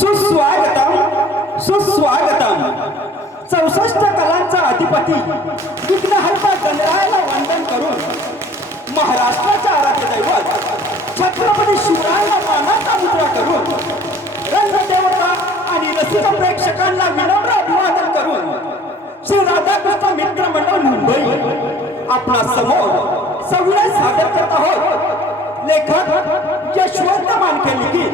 सुस्वागतम सुस्वागतम 64 कलांचा अधिपती विघ्नहर्ता गणरायाला वंदन करून महाराष्ट्राच्या आराध्य दैवत छत्रपती शिवरायाला मानाचा मुद्रा करून रंगदेवता आणि रसिक प्रेक्षकांना विनम्र अभिवादन करून श्री राधाकृष्ण मित्र मंडळ मुंबई आपला समोर सविनय सादर करत आहोत। लेखक यशवंत मानके लिखित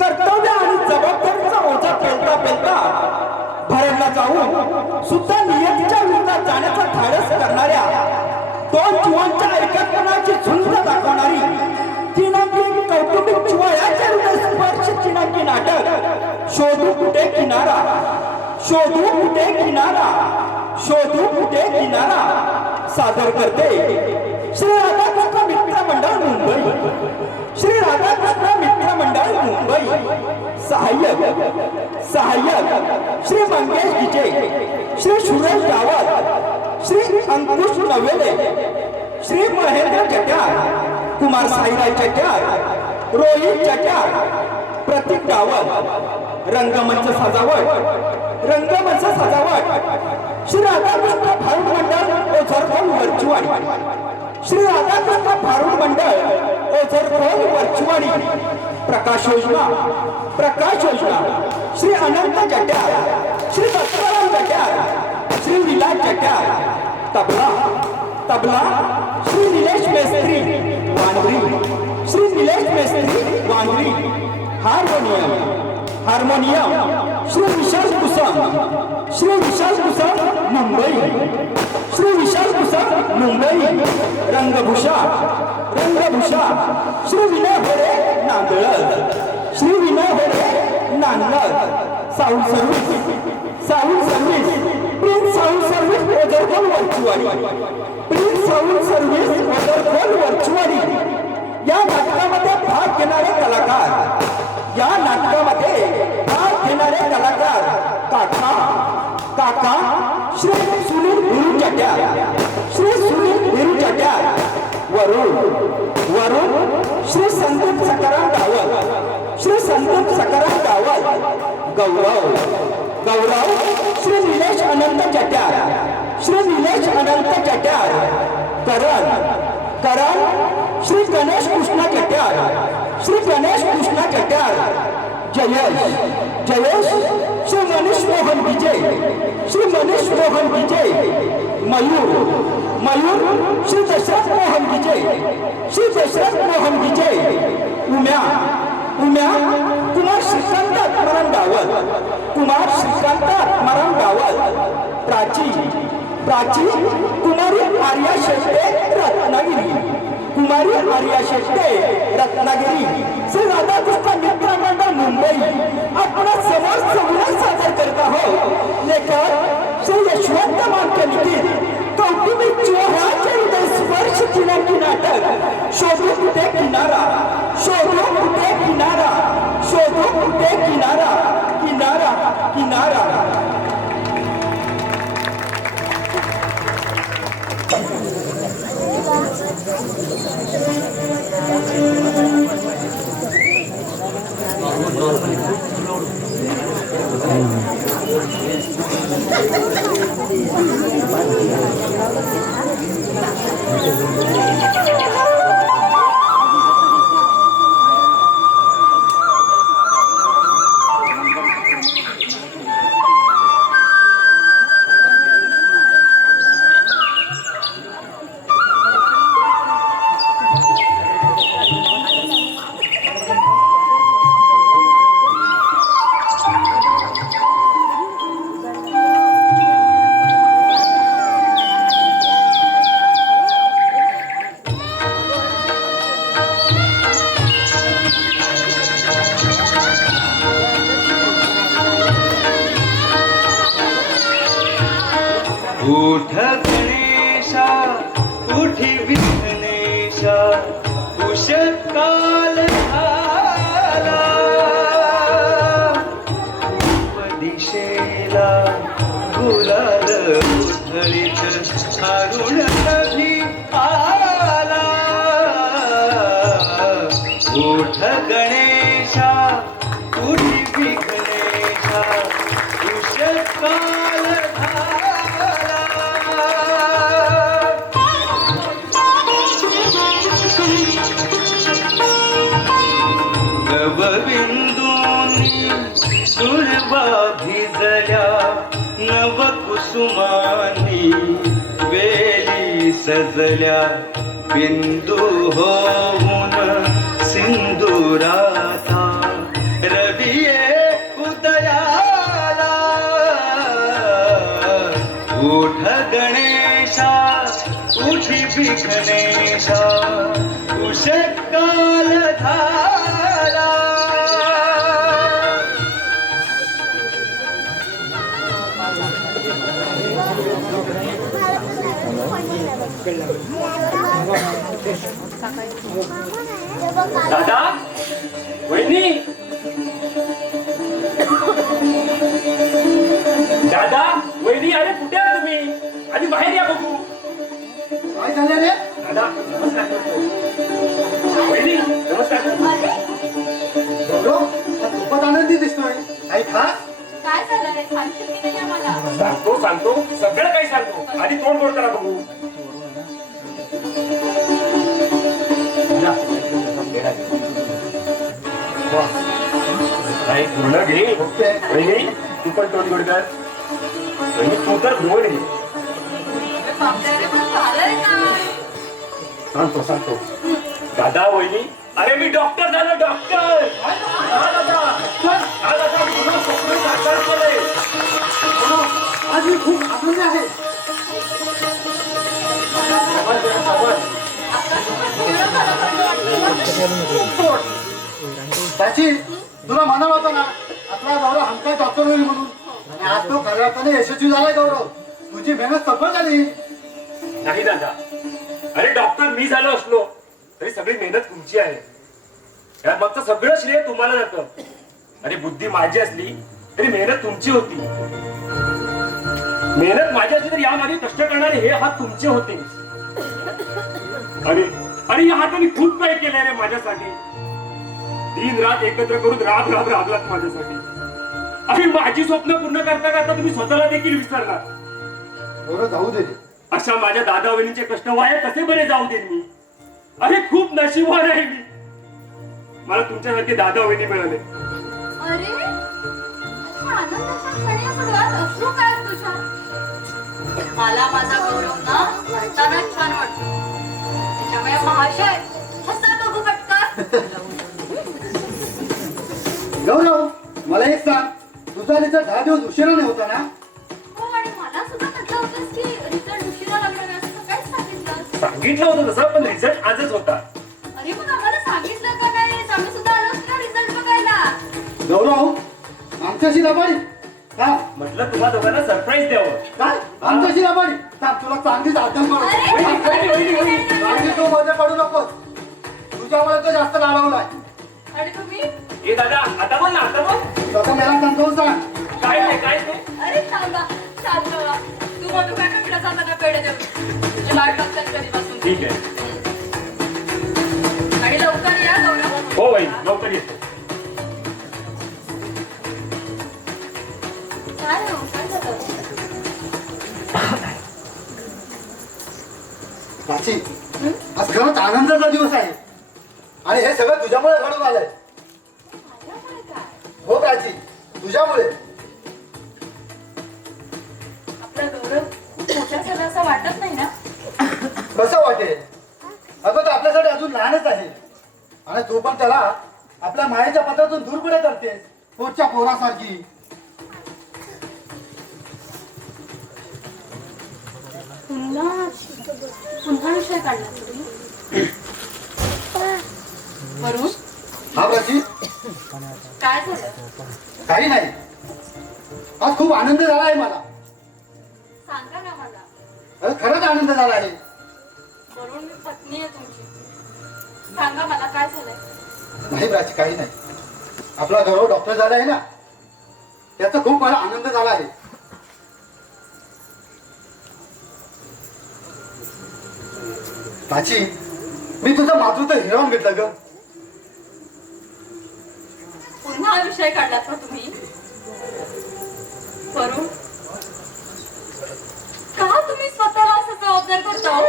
कर्तव्य आणि जबाबदारीचा ओझा पेलता पेलता भरेला जाऊन सुद्धा नियतीच्या विरोधात जाण्याचा धाडस करणाऱ्या दोन जीवांच्या एकत्वनाची झुंज दाखवणारी किनाकी कौटुंबिक जिव्हाळ्याच्या हृदयस्पर्शी किनाकी नाटक शोधू कुठे किनारा, शोधू कुठे किनारा, शोधू कुठे किनारा सादर करते श्री राधाकृष्ण मित्र मंडळ मुंबई। श्री राधाकृष्ण मित्र मंडळ मुंबई सहाय्यक श्री मंगेश विजय, श्री सुरेश रावत, श्री अंकुश नवेले, श्री महेंद्र चट्यार, कुमार साईराज चट्यार, रोहित चट्यार, प्रतीक रावत। रंगमंच सजावट श्री राधाकृष्ण भारुड मंडळ ओझरखोल वर्चुवाडी, श्री राधाकृष्ण भारुड मंडळ ओझरखोल वर्चुवाडी। प्रकाश योजना श्री अनंत चट्यार, श्री दत्ताराम चट्यार, श्री विलास चट्यार। तबला श्री निलेश मेस्त्री वांद्री, श्री निलेश मेस्त्री वांद्री। हार्मोनियम श्री विशाल कुसुम मुंबई, श्री विशाल कुसुम मुंबई। रंगभूषा Shri Vinay Hore Nandal, Shri Vinay Hore Nandal. Sound service prince sound service Ojharkhol Varchuwadi, prince sound service Ojharkhol Varchuwadi. या नाटकामध्ये भाग घेणारे कलाकार काका श्री सुनील भिरू चट्यार, श्री सुनील भिरू चट्यार। वरुण श्री संदीप सकाराम गावत, श्री संदीप सकाराम गावत। गौरव श्री निलेश अनंत चट्यार, श्री निलेश अनंत चट्यार। करण श्री गणेश कृष्ण चट्यार, श्री गणेश कृष्ण चट्यार। जयेश श्री मनीष मोहन विजय, श्री मनीष मोहन विजय। मयूर श्री दशरथ मोहन विजय, श्री दशरथ मोहन विजय। उम्या कुमार श्रीकांत आत्माराम गावत। प्राची कुमारी आर्या शेट्टे रत्नागिरी। श्री राधाकृष्ण मित्र मंडळ मुंबई आपल्या समोर सविनय सादर करत आहोत। लेखक श्री यशवंत मानके लिखित कौटुंबिक जिव्हाळ्याच्या हृदयस्पर्शी किनाकी नाटक शोधू कुठे किनारा, शोधू कुठे किनारा, शोधू कुठे किनारा, किनारा किनारा। उठ गणेशा उठी विघ्नेशा उषकाल झाला दिशेला गुलाल उधळीत अरुण कधी आला। उठ गणेशा उठी बिंदूनी दुर्वा भिजल्या नवकुसुमानी वेली सजल्या बिंदू होऊन सिंदुराचा रविये उदयाला उठ गणेशा उठी विघ्नेशा उषकाल झाला दादा वहिनी दादा वहिनी अरे कुठे आहात तुम्ही आधी बाहेर या बघू काय झालं रे? दादा नमस्कार वहिनी नमस्कार गौरव, हा खूपच आनंदी दिसतोय. काही खास? काय झालंय सांगशील की नाही आम्हाला सांगतो सगळं काही सांगतो आधी तोंड गोड करा बघू नाही पूर्ण घे ओके. वहिनी तू पण तोंड गोड कर वहिनी तू तर दोन घे बापरे पण झालंय काय सांगतो दादा वहिनी अरे मी डॉक्टर झालो डॉक्टर हा दादा मी तुम्हाला स्वप्न साकार केलंय आज मी खूप आनंदी आहे. त्याची तुला म्हणाला होता ना आपला गौरव हमका डॉक्टर होईल म्हणून, आणि आज तो खऱ्या अर्थाने यशस्वी झालाय. गौरव, तुझी मेहनत सफल झाली. नाही दादा अरे डॉक्टर मी झालो असलो तरी सगळी मेहनत तुमची आहे या मागचं सगळं श्रेय तुम्हाला जातं अरे बुद्धी माझी असली तरी मेहनत तुमची होती मेहनत माझी असली तरी यामागे कष्ट करणारे हे हात तुमचे होते अरे या हाताने खूप काही केलंय रे माझ्यासाठी दिन रात एकत्र करून राबलात माझ्यासाठी अरे माझी स्वप्न पूर्ण करता करता तुम्ही स्वतःला देखील विसरलात गौरव, जाऊ दे. अशा माझ्या दादा वहिनीचे कष्ट वाया कसे बरे जाऊ देईन मी अरे खूप नशिबवान आहे मी मला तुमच्यासारखे दादा वहिनी मिळाले अरे अशा आनंदाच्या क्षणी सुरुवात असू काय तुझ्या मला माझा गौरव ना म्हणताना छान वाटतो त्याच्यामुळे महाशय हसा बघू पटकन गौरव, मला एक सांग, तुझा रिझल्ट 10 दिवस उशिराने होता ना? हो आणि मला सुद्धा म्हटलं होतंस की रिझल्ट उशिरा लागणार आहे असं काहीच सांगितलं सांगितलं होतं तसं पण रिझल्ट आजच होता अरे मग आम्हाला सांगितलं का काय आम्ही सुद्धा आलो ना रिझल्ट बघायला गौरव, आमच्याशी लबाडी? हा, म्हटलं तुम्हा दोघांना सरप्राईज द्यावं काय आमच्याशी लबाडी? थांब, तुला चांगलीच आदर अरे, करू. चांगली तू मध्ये पडू नकोस. तुझ्यामुळे तो जास्त लाडवलाय. आणि तुम्ही ए दादा आता बोल ना आता बोल स्वतः मला समजावून सांग. काय ते अरे थांबा शांत व्हा तू म्हणू काय कपडा जाताना पेढे देऊ तुझे वाट बघतात कधीपासून ठीक आहे आणि लवकर या गौरव हो बाई लवकर येतो काय हो काय झालं प्राची, आज खरंच आनंदाचा दिवस आहे आणि हे सगळं तुझ्यामुळे घडून आलंय. माझ्यामुळे काय हो प्राची, तुझ्यामुळे. आपला गौरव खूप मोठा झाला असं वाटत नाही ना कसं वाटेल? अगं तो आपल्यासाठी अजून लहानच आहे आणि तू पण त्याला आपल्या मायेच्या पत्रातून दूर पुढे करतेस पोटच्या पोरासारखी. पुन्हा विषय काढला तुम्ही वरून हा प्राची, काय झालं काही नाही. आज खूप आनंद झाला आहे मला. सांगा ना मला अरे खरंच आनंद झाला आहे. वरून मी पत्नी आहे तुमची सांगा मला काय झालंय नाही प्राची, काही नाही. आपला गौरव डॉक्टर झाला आहे ना, त्याचा खूप मला आनंद झाला आहे. प्राची, मी तुझं मातृत्व हिरावून घेतलं ग. पुन्हा हा विषय काढलात ना तुम्ही वरून का तुम्ही स्वतःला असं जबाबदार करता हो?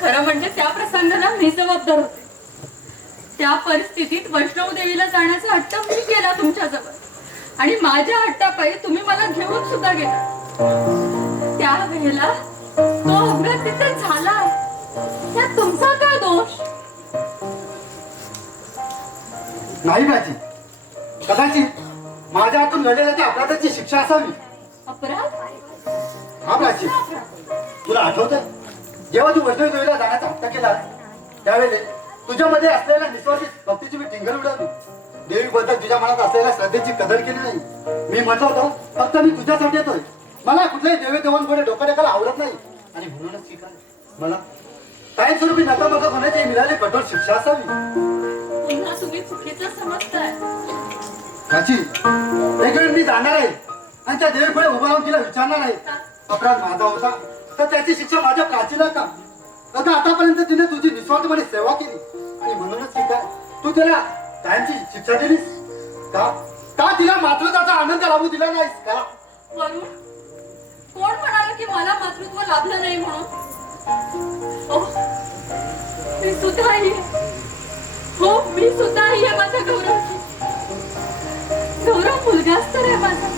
खरं म्हणजे त्या प्रसंगाला मी जबाबदार होते त्या परिस्थितीत वैष्णव देवीला जाण्याचा हट्ट मी केला तुमच्याजवळ आणि माझ्या हट्टापायी तुम्ही मला घेऊन सुद्धा गेला. त्या वेळेला तो अपघात तिथे झाला, त्यात तुमचा काय दोष? नाही प्राची, कदाचित माझ्या हातून घडलेल्या त्या अपराधाची शिक्षा असावी. अपराध? हा प्राची, तुला आठवतंय जेव्हा तू वैष्णवी देवीला जाण्याचा हट्ट केला त्यावेळेस तुझ्यामध्ये असलेल्या निस्वार्थी भक्तीची मी टिंगर उडवली. देवीबद्दल तुझ्या मनात असलेल्या श्रद्धेची कदर केली नाही. मी म्हटलं होतं फक्त मी तुझ्यासाठी येतोय, मला कुठल्याही देवी देवांपुढे डोकं टाकायला आवडत नाही आणि म्हणूनच स्वीकार मला कायमस्वरूपी नकामका होण्याची मिळाली कठोर शिक्षा असावी. पुन्हा तुम्ही चुकीचं समजताय. प्राची, एक वेळ मी जाणार आहे आणि त्या देवीपुढे उभा राहून तिला विचारणार आहे अपराध माझा होता तर त्याची शिक्षा माझ्या प्राचीला का? आता आतापर्यंत तिने तुझी निस्वार्थपणे सेवा केली आणि म्हणूनच ती काय तू तिला कायमची शिक्षा दिलीस का? का तिला मातृत्वाचा आनंद लाभू दिला नाहीस का? वरुण, कोण म्हणाल की मला मातृत्व लाभलं नाही म्हणून? ओह, मी सुद्धा आई आहे. हो, मी सुद्धा आई आहे माझ्या गौरवची. गौरव मुलगाच तर आहे माझा.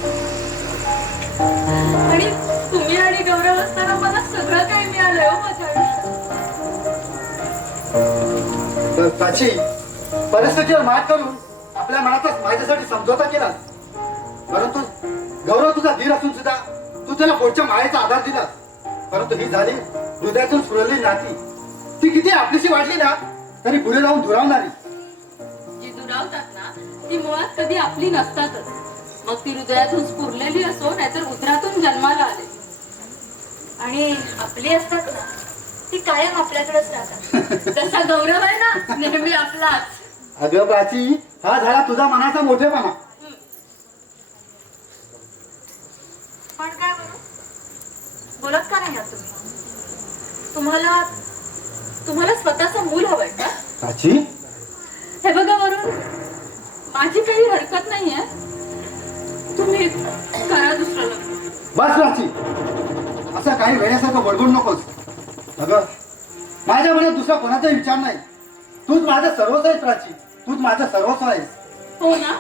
आणि तुम्ही आणि गौरव असताना मला सगळं काही मिळालंय हो माझ्या आयुष्यात. तर प्राची, परिस्थितीवर मात करून आपल्या मनातच माझ्यासाठी समझोता केला, परंतु गौरव तुझा धीर असून सुद्धा तू त्याला पुढच्या मायेचा आधार दिलास. परंतु ही झाली हृदयातून सुरली नाती. ती किती आपलीशी वाटली ना तरी पुढे जाऊन दुरावणारी. जी दुरावतात ना ती मुळात कधी आपली नसतातच. मग ती हृदयातून स्फुरलेली असो नाहीतर उदरातून जन्माला आले. आणि आपली असतात ना ती कायम आपल्याकडेच राहतात. जसा गौरव आहे ना नेहमी आपलाच. अगं प्राची, हा झाला तुझा मनाचा मोठेपणा. पण काय बरं बोलत का नाही आहात तुम्ही? तुम्हाला स्वतःचं मूल हवंय का? प्राची, हे बघा वरुण, माझी काही हरकत नाहीये. तुम्ही करा दुसरं लग्न. बस प्राची, असं काही वेळेसारखं बडबड नकोस. अगं माझ्या मनात दुसरा कोणाचाही विचार नाही. तूच माझं सर्वस्व आहेस प्राची, तूच माझं सर्वस्व आहेस. हो ना?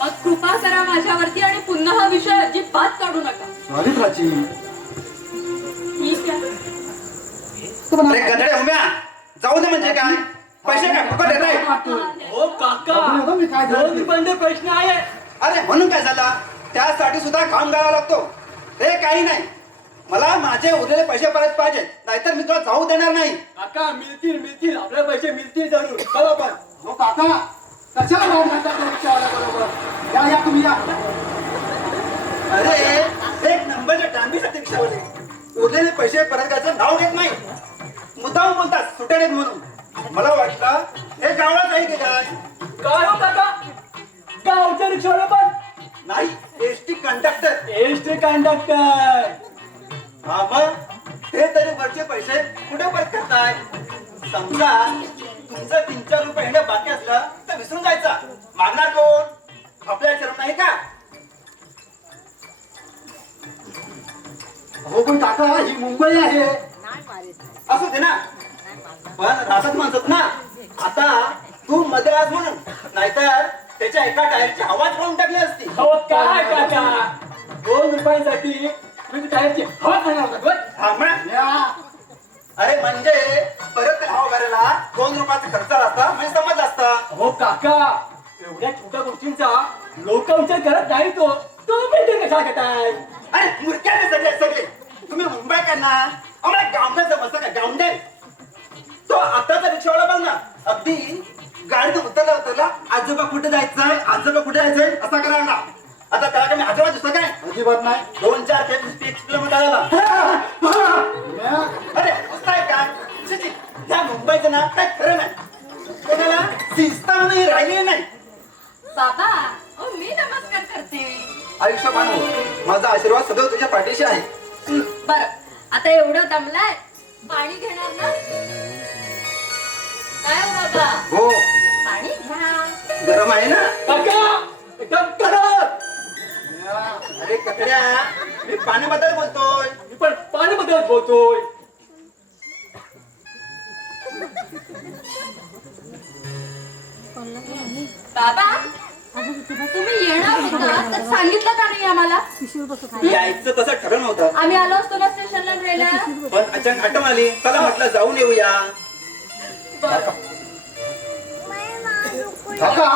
मग कृपा करा माझ्यावरती आणि पुन्हा हा विषय अजिबात काढू नका. सॉरी प्राची. ठीक आहे. अरे गधड्या उम्या, जाऊ दे म्हणजे काय? पैसे काय फुकट देत आहे? हो काका, बघू मी काय झालं ते. पण प्रश्न आहे. अरे म्हणून काय झाला? त्यासाठी सुद्धा काम करावा लागतो. ते काही नाही, मला माझे उरलेले पैसे परत पाहिजे, नाहीतर मी तुला जाऊ देणार नाही. काका मिळतील आपले पैसे मिळतील जरूर. चला पण. हो काका, कशाला भाव घालता त्या रिक्षावाल्या बरोबर? या या तुम्ही या. अरे एक नंबरच्या डांबीसाठी रिक्षावाले उरलेले पैसे परत घ्यायचं नाव घेत नाही. मुद्दाम बोलतात सुटे नाहीत म्हणून. मला वाटलं हे गावात आहे की काय? काय हो काका, गावच्या रिक्षावाला पण नाही, एसटी कंडक्टर. ST conductor. हा मग हे तरी वरचे पैसे कुठे परत करताय? समजा तुमचं 3-4 रुपये येणं बाकी असलं तर विसरून जायचा. मागणार कोण? आपल्या शरम नाही का? हो पण काका, ही मुंबई आहे. असू दे ना, पण राहतात माणसात ना. आता तू मध्ये आज म्हणून, नाहीतर त्याच्या एका टायरची हवाच पळून टाकली असती. हो काय काका, 2 रुपयांसाठी तुम्ही टायरची हवा खाणार होता बघ. हा मग. या. अरे म्हणजे परत हवा भरायला 2 रुपयाचा खर्च असता म्हणजे समजलं असतं. हो काका, एवढ्या छोट्या गोष्टींचा लोक विचार करत नाही. तुम्ही ते कशा घेताय? अरे मुरक्याने सगळे सगळे तुम्ही मुंबईकर ना, आम्हाला गावंडे समजतं का? गावंडे. तो आताचा रिक्षावाला बघ ना, अगदी गाडीत उतरला आजोबा कुठे जायचंय, आजोबा कुठे जायचंय असा करायला. आता त्याला काय मी आजोबा दिसतो काय? अजिबात नाही. 2-4 किलोमीटर आला. या. अरे काय काय छी, छी. त्या मुंबईचं ना काय खरं नाही. कोणाला शिस्ता नाही राहिली नाही. बाबा, ओ मी नमस्कार करते. आयुष्य मानव, माझा आशीर्वाद सदैव तुझ्या पाठीशी आहे. बर, आता एवढं दमलाय, पाणी घेणार ना? काय हो बाबा, हो, पाणी घ्या. गरम आहे ना? काका एकदम कडक. अरे ककड्या, मी पाण्याबद्दल बोलतोय. मी पण पाण्याबद्दल बोलतोय. बाबा तुम्ही येणार होता तर सांगितलं का नाही आम्हाला? यायचं तसं ठरवलं होतं, आम्ही आलो असतो ना स्टेशनला ट्रेनला. पण अचानक आठवण आली, चला म्हटलं जाऊन येऊया. बरं. काका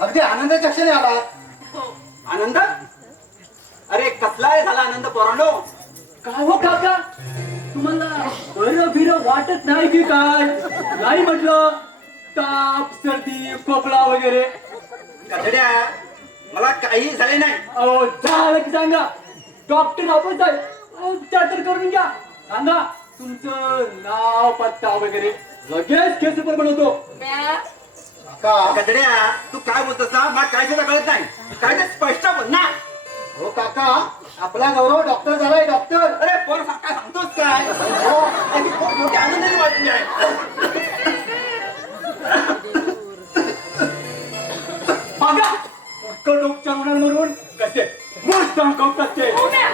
अगदी आनंदाच्या क्षणी आला. हो. आनंद? अरे कसला आहे झाला आनंद पोरांनो? काय हो काका, तुम्हाला बरं बिरं वाटत नाही की काय? नाही म्हटलं ताप सर्दी खोकला वगैरे. कचड्या, मला काही झाले नाही. अहो झालं की सांगा, डॉक्टर आपण उपचार तर करून घ्या. सांगा तुमचं नाव पत्ता वगैरे, लगेच केस पेपर बनवतो. म्या. काका कचड्या, तू काय बोलतोस ना, मला काय सुद्धा कळत नाही. काय ते स्पष्ट बोल ना. हो काका, आपला गौरव डॉक्टर झालाय, डॉक्टर. अरे पोर काय सांगतोस काय? हो, अरे खूप मोठी आनंदाची बातमी आहे. बघा फक्त उपचार होणार म्हणून कसे मस्त कौतुक ते. हो म्या.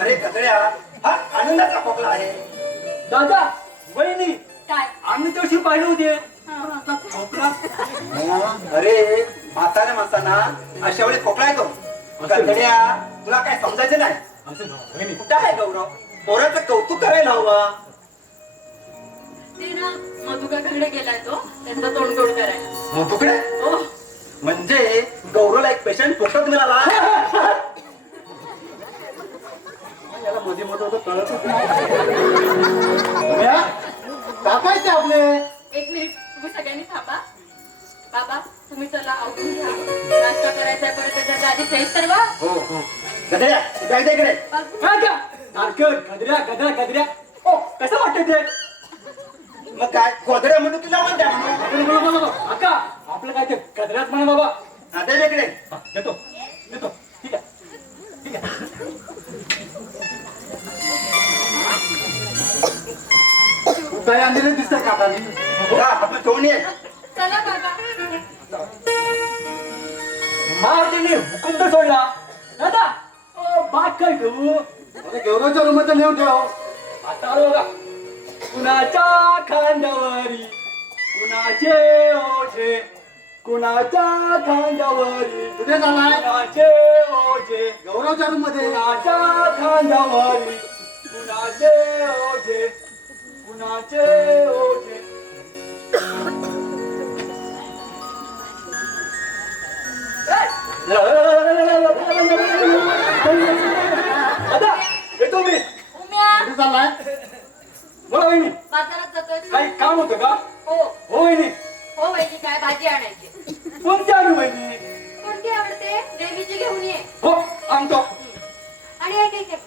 अरे कचड्या, हा आनंदाचा खोकला आहे. दादा वहिनी काय? आम्ही तशी पाहिली होती. खोकला अरे म्हाताऱ्या माणसांना अशा वेळी खोकला येतो. कचड्या, तुला काय समजायचं नाही. असं ना, वहिनी. कुठं आहे गौरव? पोराचं कौतुक करायला हवं. ते ना मधुकाकडे गेलाय तो, त्यांचं तोंड गोड करायला. मग तुकडे हो. म्हणजे गौरवला एक पेशंट फुकट मिळाला. याला मध्ये मध्ये होतं कळतच नाही. म्या, काका आहेत ते आपले. एक मिनिट, तुम्ही सगळ्यांनी थांबा. बाबा तुम्ही चला आवडून घ्या, नाश्ता करायचा आहे, परत त्याच्या आधी फ्रेश करवा. हो हो. कचड्या, तू काय ते इकडे? काय का सारखं गदऱ्या गदऱ्या गदऱ्या. ओ कसं वाटतं ते? मग काय गोदड्या म्हणून तुला म्हणत्या म्हणून. काका आपलं काय ते गदऱ्याच म्हणा बाबा. आता ये इकडे. हा, येतो येतो. ठीक आहे ठीक आहे. काय आणलेले दिसतात काकांनी. जा, आपण ठेवून ये. चला बाबा. महाराजांनी हुकुम तर सोडला. दादा बात काय करू? अरे गौरवच्या रूममध्ये नेऊन ठेव. आता आलो बघा. कुणाच्या खांद्यावरी कुणाचे ओझे, कुणाच्या खांद्यावरी कुठे जाणार? कुणाचे ओझे, गौरवच्या रूम मध्ये. कुणाच्या खांद्यावरी कुणाचे ओझे, कुणाचे ओझे. दादा येतो मी. उम्या. कुठे चाललाय? बोला वहिनी, बाजारात जातोय. काही काम होतं का? हो. हो वहिनी. हो वहिनी, काय भाजी आणायची? कोणती आणू वहिनी? कोणती आवडते? देवीची घेऊन ये. हो आणतो. आणि एक एक एक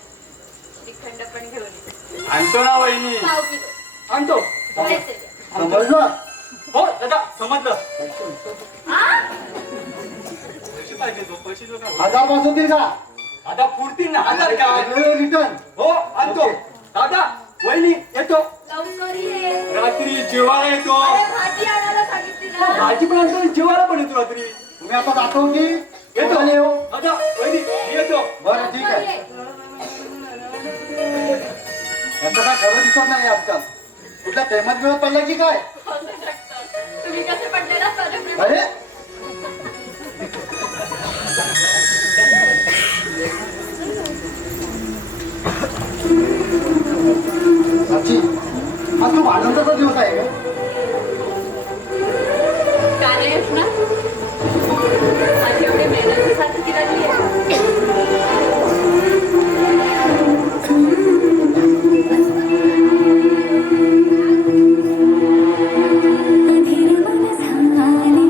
श्रीखंड पण घेऊन ये. आणतो ना वहिनी, पाव किलो. आणतो. पैसे द्या. समजलं? हो दादा समजलं. हा? पैसे पाहिजे तो, पैसे जो का? 1000 पासून देईल का? आता पुरतील ना 1000 का? रिटर्न. हो आणतो. दादा वहिनी येतो. लवकर ये. रात्री जेवायला येतो. अरे भाजी आणायला सांगितली ना. भाजी पण आणतो आणि जेवायला पण येतो रात्री. तुम्ही आता दाखवून की येतो. येतो येऊ. दादा वहिनी मी येतो. बरं ठीक लवकर आहे. ये. यांचं काय खरं दिसत नाही आजकाल. कुठल्या प्रेमात बिमात पडला की काय? असू शकतं. तुम्ही कसे पडले ना सर? अरे साक्षी, आज खूप आनंदाचा दिवस आहे का? का रे यशना? माझी एवढी मेहनत साथी लागली आहे. अधीर मन झाले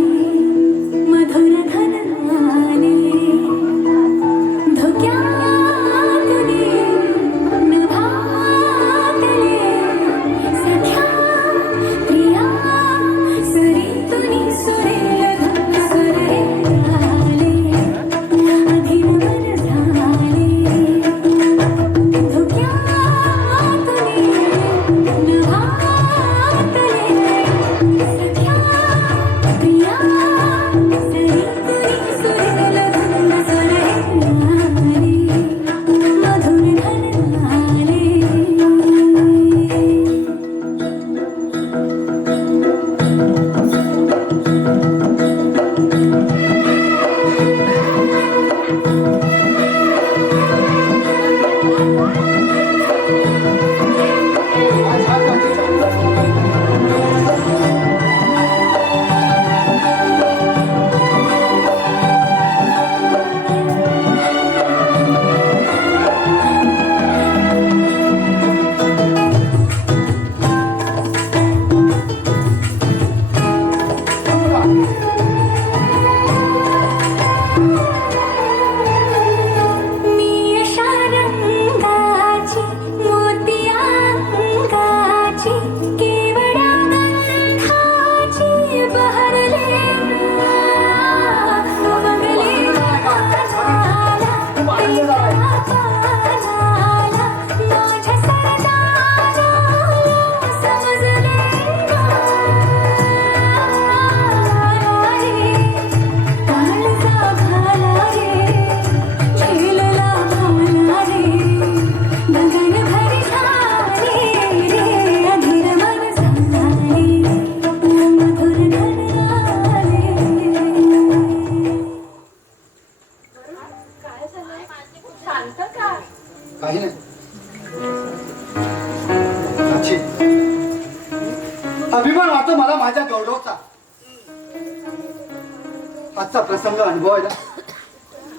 प्रसंग अनुभवायला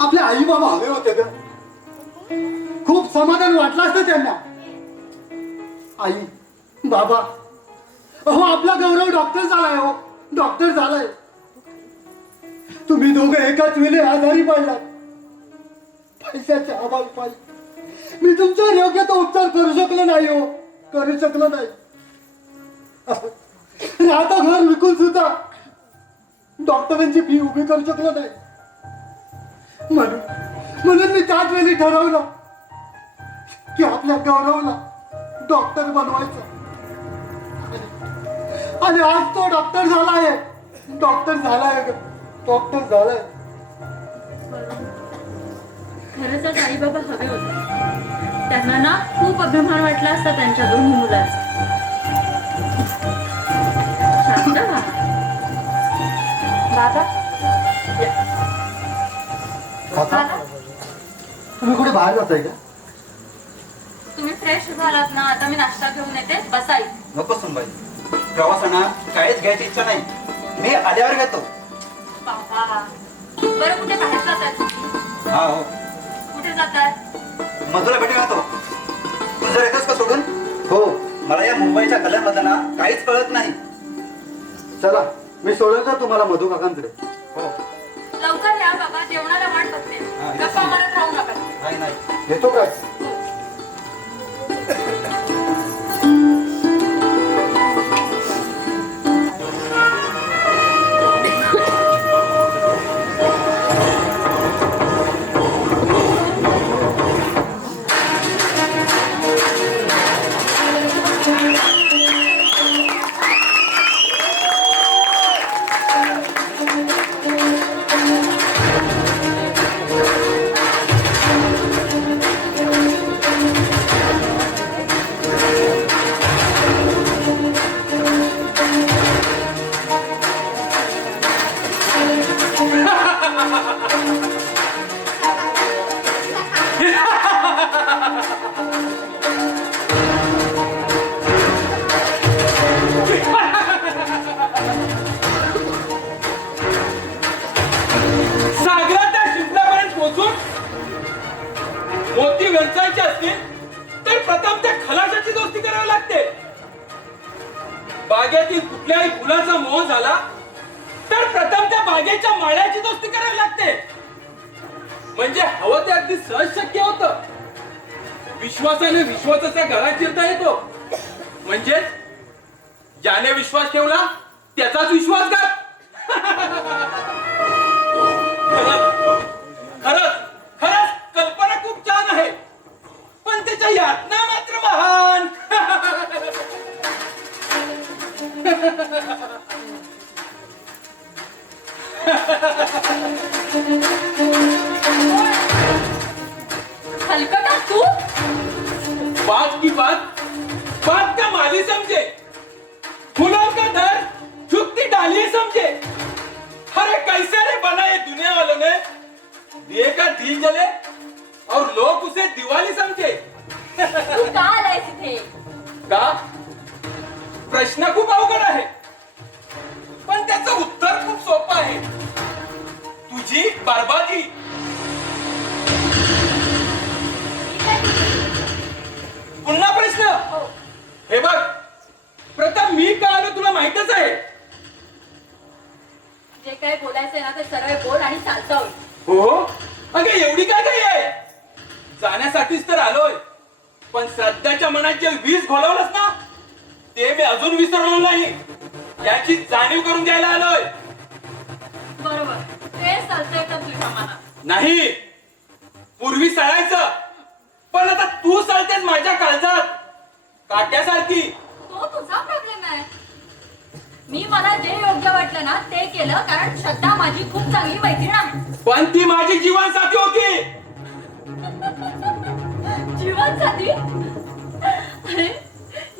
आपले आई बाबा हवे होते ग. खूप समाधान वाटलं असतं त्यांना. आई बाबा, अहो आपला गौरव डॉक्टर झालाय. हो डॉक्टर झालाय. तुम्ही दोघं एकाच वेळी आजारी पडलात. पैशाच्या अभावी मी तुमच्यावर योग्य तो उपचार करू शकलो नाही. हो करू शकलो नाही. आता घर विकून सुद्धा डॉक्टरांची फी उभी करू शकलो नाही. म्हणून मी त्याच वेळी ठरवलं की आपल्या गौरवला डॉक्टर बनवायचं. आणि आज तो डॉक्टर झालाय. डॉक्टर झालाय. डॉक्टर झालाय. खरंच आज आई बाबा हवे होते. त्यांना ना खूप अभिमान वाटला असता त्यांच्या दोन्ही मुलांचा. शांत व्हा. दादा काका, तुम्ही कुठे बाहेर जाताय का? तुम्ही फ्रेश झालात ना, आता मी नाश्ता घेऊन येते. बसाई. नको सुनबाई, प्रवासाना काहीच घ्यायची इच्छा नाही. मी आल्यावर घेतो. बाबा बरं, कुठे बाहेर जातात? हा हो, कुठे जातात? मधुला भेटी घालतो. तू जर येतोस का सोडून? हो मला या मुंबईच्या कलरबद्दल काहीच कळत नाही. चला, मी सोडवतो तुम्हाला मधु काकांकडे. हो, लवकर या बाबा, जेवणाला वाट बघते. हा, येस. गप्पा मारत राहू नका. नाही नाही. येतो काय? सागराच्या शिंपल्यापर्यंत पोहोचून मोती वेचायचे असतील तर प्रथम त्या खलाशाची दोस्ती करावी लागते. बागेतील कुठल्याही फुलाचा मोह झाला तर प्रथम त्या बागेच्या माळ्याची दोस्ती करावी लागते. म्हणजे हवं ते अगदी सहज शक्य होतं. विश्वासाने विश्वासाचा गळा चिरता येतो. म्हणजेच ज्याने विश्वास ठेवला त्याचाच विश्वासघात. खरंच खरंच कल्पना खूप छान आहे, पण त्याच्या यातना मात्र महान. हलकटा तू. बात की बात बात का माली समझे, फूलों का दर झुकती डाली समझे. अरे कैसे रे बना ये दुनिया वालों ने, दिए का दिल जले और लोग उसे दिवाली समझे. तू का आलायस इथे? का? प्रश्न खूप अवघड आहे, पण त्याचं उत्तर खूप सोपं आहे. तुझी बरबादी. पुन्हा प्रश्न. हे बघ, प्रथम मी का आलो तुला माहितच आहे. जे काय बोलायचंय ना ते सरळ बोल आणि चालता होईल. हो, अगं एवढी काय काही आहे. जाण्यासाठीच तर आलोय, पण सध्याच्या मनात जे वीज घोलवलंस ना ते मी अजून विसरलो नाही, याची जाणीव करून द्यायला आलोय. बरोबर, ते चालतंय का तुझ्या मनात? नाही, पूर्वी सळायचं, पण आता तू सळतेस माझ्या काळजात काट्यासारखी. तो तुझा प्रॉब्लेम आहे. मी मला जे योग्य वाटलं ना ते केलं, कारण श्रद्धा माझी खूप चांगली मैत्रीण आहे. पण ती माझी जीवनसाथी होती. जीवनसाथी? अरे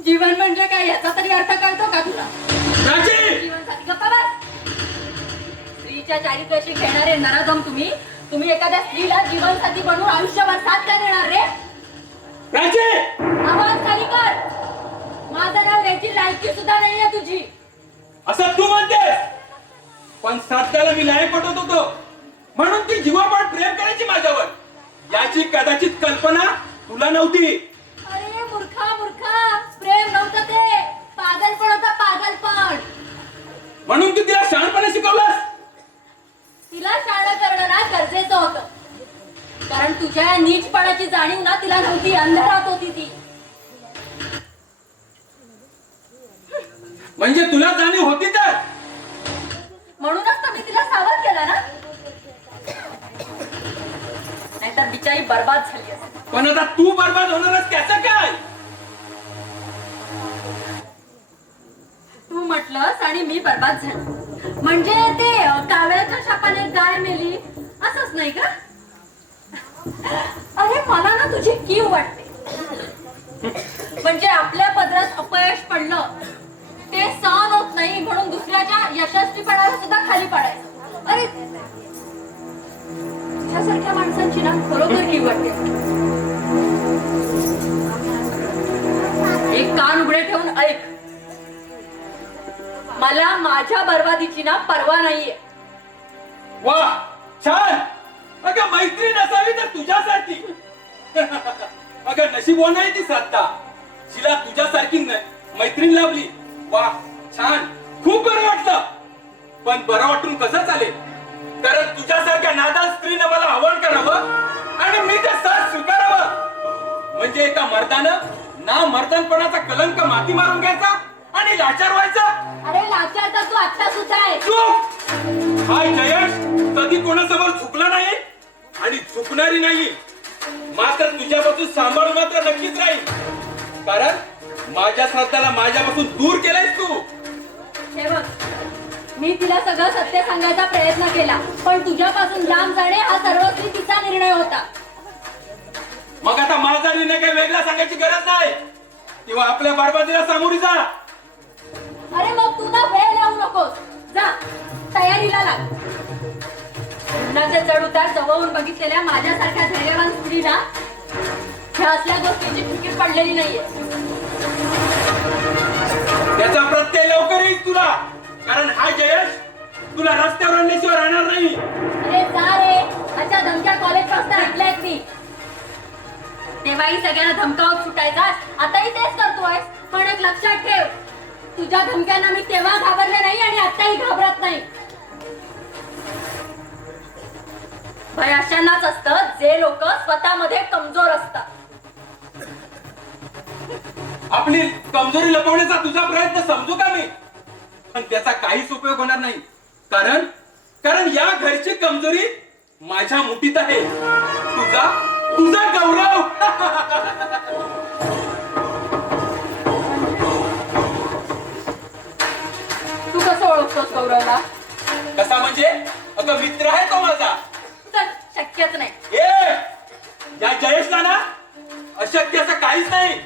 जीवन म्हणजे काय याचा तरी अर्थ कळतो का तुला? प्राची! जीवनसाथी गप्पा बस. स्त्रीच्या चारित्र्याशी खेळणारे नराधम तुम्ही. तुम्ही एखाद्या स्त्रीला जीवनसाथी बनवून आयुष्यभर साथ काय देणार रे? प्राची! आवाज खाली कर. माझं नाव द्यायची लायकी सुद्धा नाहीये तुझी. असं तू म्हणतेस, पण सध्याला मी लाईन पटवत होतो याची कदाचित कल्पना तुला नव्हती. अरे मूर्खा मूर्खा, प्रेम नव्हतं ते, पागलपण होता पागलपण. म्हणून तू तिला शहाणपणे शिकवलंस. तिला शाळा करणं ना गरजेचं होतं, कारण तुझ्या या नीचपणाची जाणीव ना तिला नव्हती, अंधारात होती ती. म्हणजे तुला जाणीव होती तर म्हणूनच तर मी तिला सावध केला ना, नाहीतर बिचारी बर्बाद झाली असती. पण आता तू बर्बाद होणारच त्याचं काय. तू म्हटलंस आणि मी बर्बाद झालो, म्हणजे ते कावळ्याच्या शापाने गाय मेली असंच नाही का? अरे मला ना तुझी कीव वाटते. म्हणजे आपल्या पदरात अपयश पडलं ते सहन होत नाही म्हणून दुसऱ्याच्या यशस्वीपणाला सुद्धा खाली पडायचं. अरे तुझ्यासारख्या माणसांची ना खरोखर कीव वाटते. एक कान उघडे ठेवून ऐक, मला माझ्या बर्बादीची ना पर्वा नाहीये. वा छान. अगं मैत्री नसावी तर तुझ्यासारखी. अगं नशीब नाही ती साधता जिला तुझ्यासारखी मैत्रीण लाभली. वा छान, खूप बरं वाटलं. पण बरं वाटून कसं चालेल, कारण तुझ्यासारख्या नादान स्त्रीनं मला आव्हान करावं आणि मी ते सहज स्वीकारावं. म्हणजे एका मर्दानं ना मर्दानपणाचा कलंक माती मारून घ्यायचा आणि लाचार व्हायचा. अरे लाचार तर तू आता सुद्धा आहे. चूक. हा जयश कधी कोणासमोर झुकला नाही आणि झुकणारी नाही. मात्र तुझ्यापासून सांभाळून मात्र नक्कीच राहील, कारण माझ्या श्रद्धाला माझ्यापासून दूर केलंयस तू. हे बघ, मी तिला सगळं सत्य सांगायचा प्रयत्न केला, पण तुझ्यापासून लांब जाणे हा सर्वस्वी तिचा निर्णय होता. मग आता माझा निर्णय काही वेगळा सांगायची गरज नाही, किंवा आपल्या बरबादीला सामोरी जा. अरे मग तू ना वेळ लावू नकोस, जा तयारीला लाग. जीवनाचे चढ उतार जवळून बघितलेल्या माझ्यासारख्या धैर्यवान स्त्रीला ह्या असल्या गोष्टींची फिकीर पडलेली नाहीये. त्याचा प्रत्यय लवकर येईल तुला, कारण हा जयश तुला रस्त्यावर आणल्याशिवाय राहणार नाही. अरे जा रे, अच्छा धमक्या कॉलेज पासून ऐकल्यात मी. तेव्हाही सगळ्यांना धमकावत सुटायचा, आताही तेच करतोय. पण एक लक्षात ठेव, तुझ्या धमक्यांना मी तेव्हा घाबरले नाही आणि आताही घाबरत नाही. भय अशांनाच असतं जे लोक स्वतःमध्ये कमजोर असतात. आपली कमजोरी लपवण्याचा तुझा प्रयत्न समजू का मी, पण त्याचा काहीच उपयोग होणार नाही. कारण कारण या घरची कमजोरी माझ्या मुठीत आहे. तुझा तुझा गौरव. तू कसं ओळखतोस गौरवला? कसा म्हणजे? अगं मित्र आहे तो माझा. चल, शक्यच नाही. या जयेशला ना अशक्य असं काहीच नाही.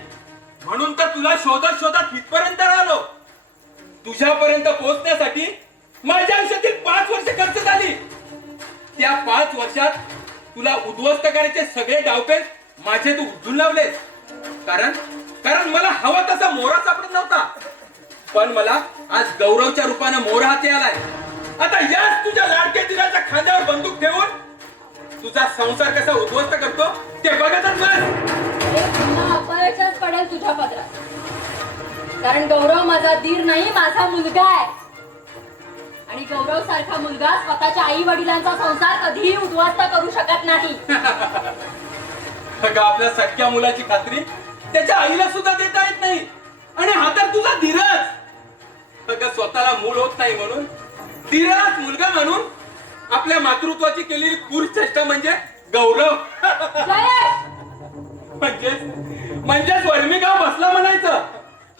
म्हणून तर तुला शोधत शोधत इथपर्यंत आलो. तुझ्यापर्यंत पोहोचण्यासाठी माझ्या आयुष्यातील 5 वर्ष खर्च झाली. त्या 5 वर्षात तुला उद्ध्वस्त करायचे सगळे डावपेच माझे तू उधळून लावलेस. कारण मला हवा तसा मोहरा सापडत नव्हता. पण मला आज गौरवच्या रूपाने मोहरा हाती आलाय. आता याच तुझ्या लाडक्या दिलाच्या खांद्यावर बंदूक ठेवून तुझा संसार कसा उद्ध्वस्त करतो ते बघतच बस. अपयशच पडेल तुझ्या पदरात, कारण गौरव माझा दीर नाही, माझा मुलगा आहे. आणि गौरव सारखा मुलगा स्वतःच्या आई वडिलांचा संसार कधीही उद्ध्वस्त करू शकत नाही. आपल्या सख्या मुलाची खात्री त्याच्या आईला सुद्धा देता येत नाही, आणि हा तर तुझा धीरज. स्वतःला मूल होत नाही म्हणून धीरज मुलगा म्हणून आपल्या मातृत्वाची केलेली क्रूर चेष्टा म्हणजे गौरव. म्हणजेच वर्मीगाव बसला म्हणायचं.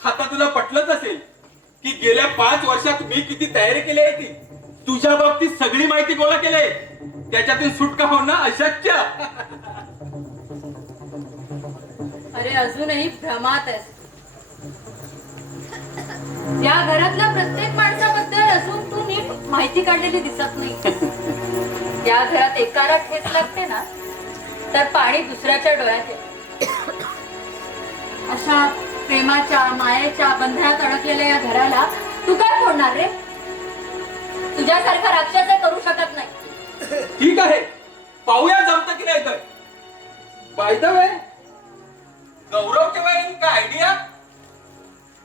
आता तुला पटलंच असेल की गेल्या 5 वर्षात मी किती तयारी केली आहे. ती तुझ्या बाबतीत सगळी माहिती गोळा केली, त्याच्यातून सुटका होणं अशक्य. अरे अजूनही भ्रमात आहे. या घरातल्या प्रत्येक माणसाबद्दल अजून तू नीट माहिती काढलेली दिसत नाही. या घरात एकाला ठेच लागते ना तर पाणी दुसऱ्याच्या डोळ्यात येते. अशा प्रेमाच्या मायेच्या बंधनात अडकलेल्या या घराला तू काय फोडणार रे? तुझ्यासारखा राक्षस करू शकत नाही. ठीक आहे, पाहूया जमतं की नाही तर. बाय द वे, गौरव केव्हा येईल का आयडिया?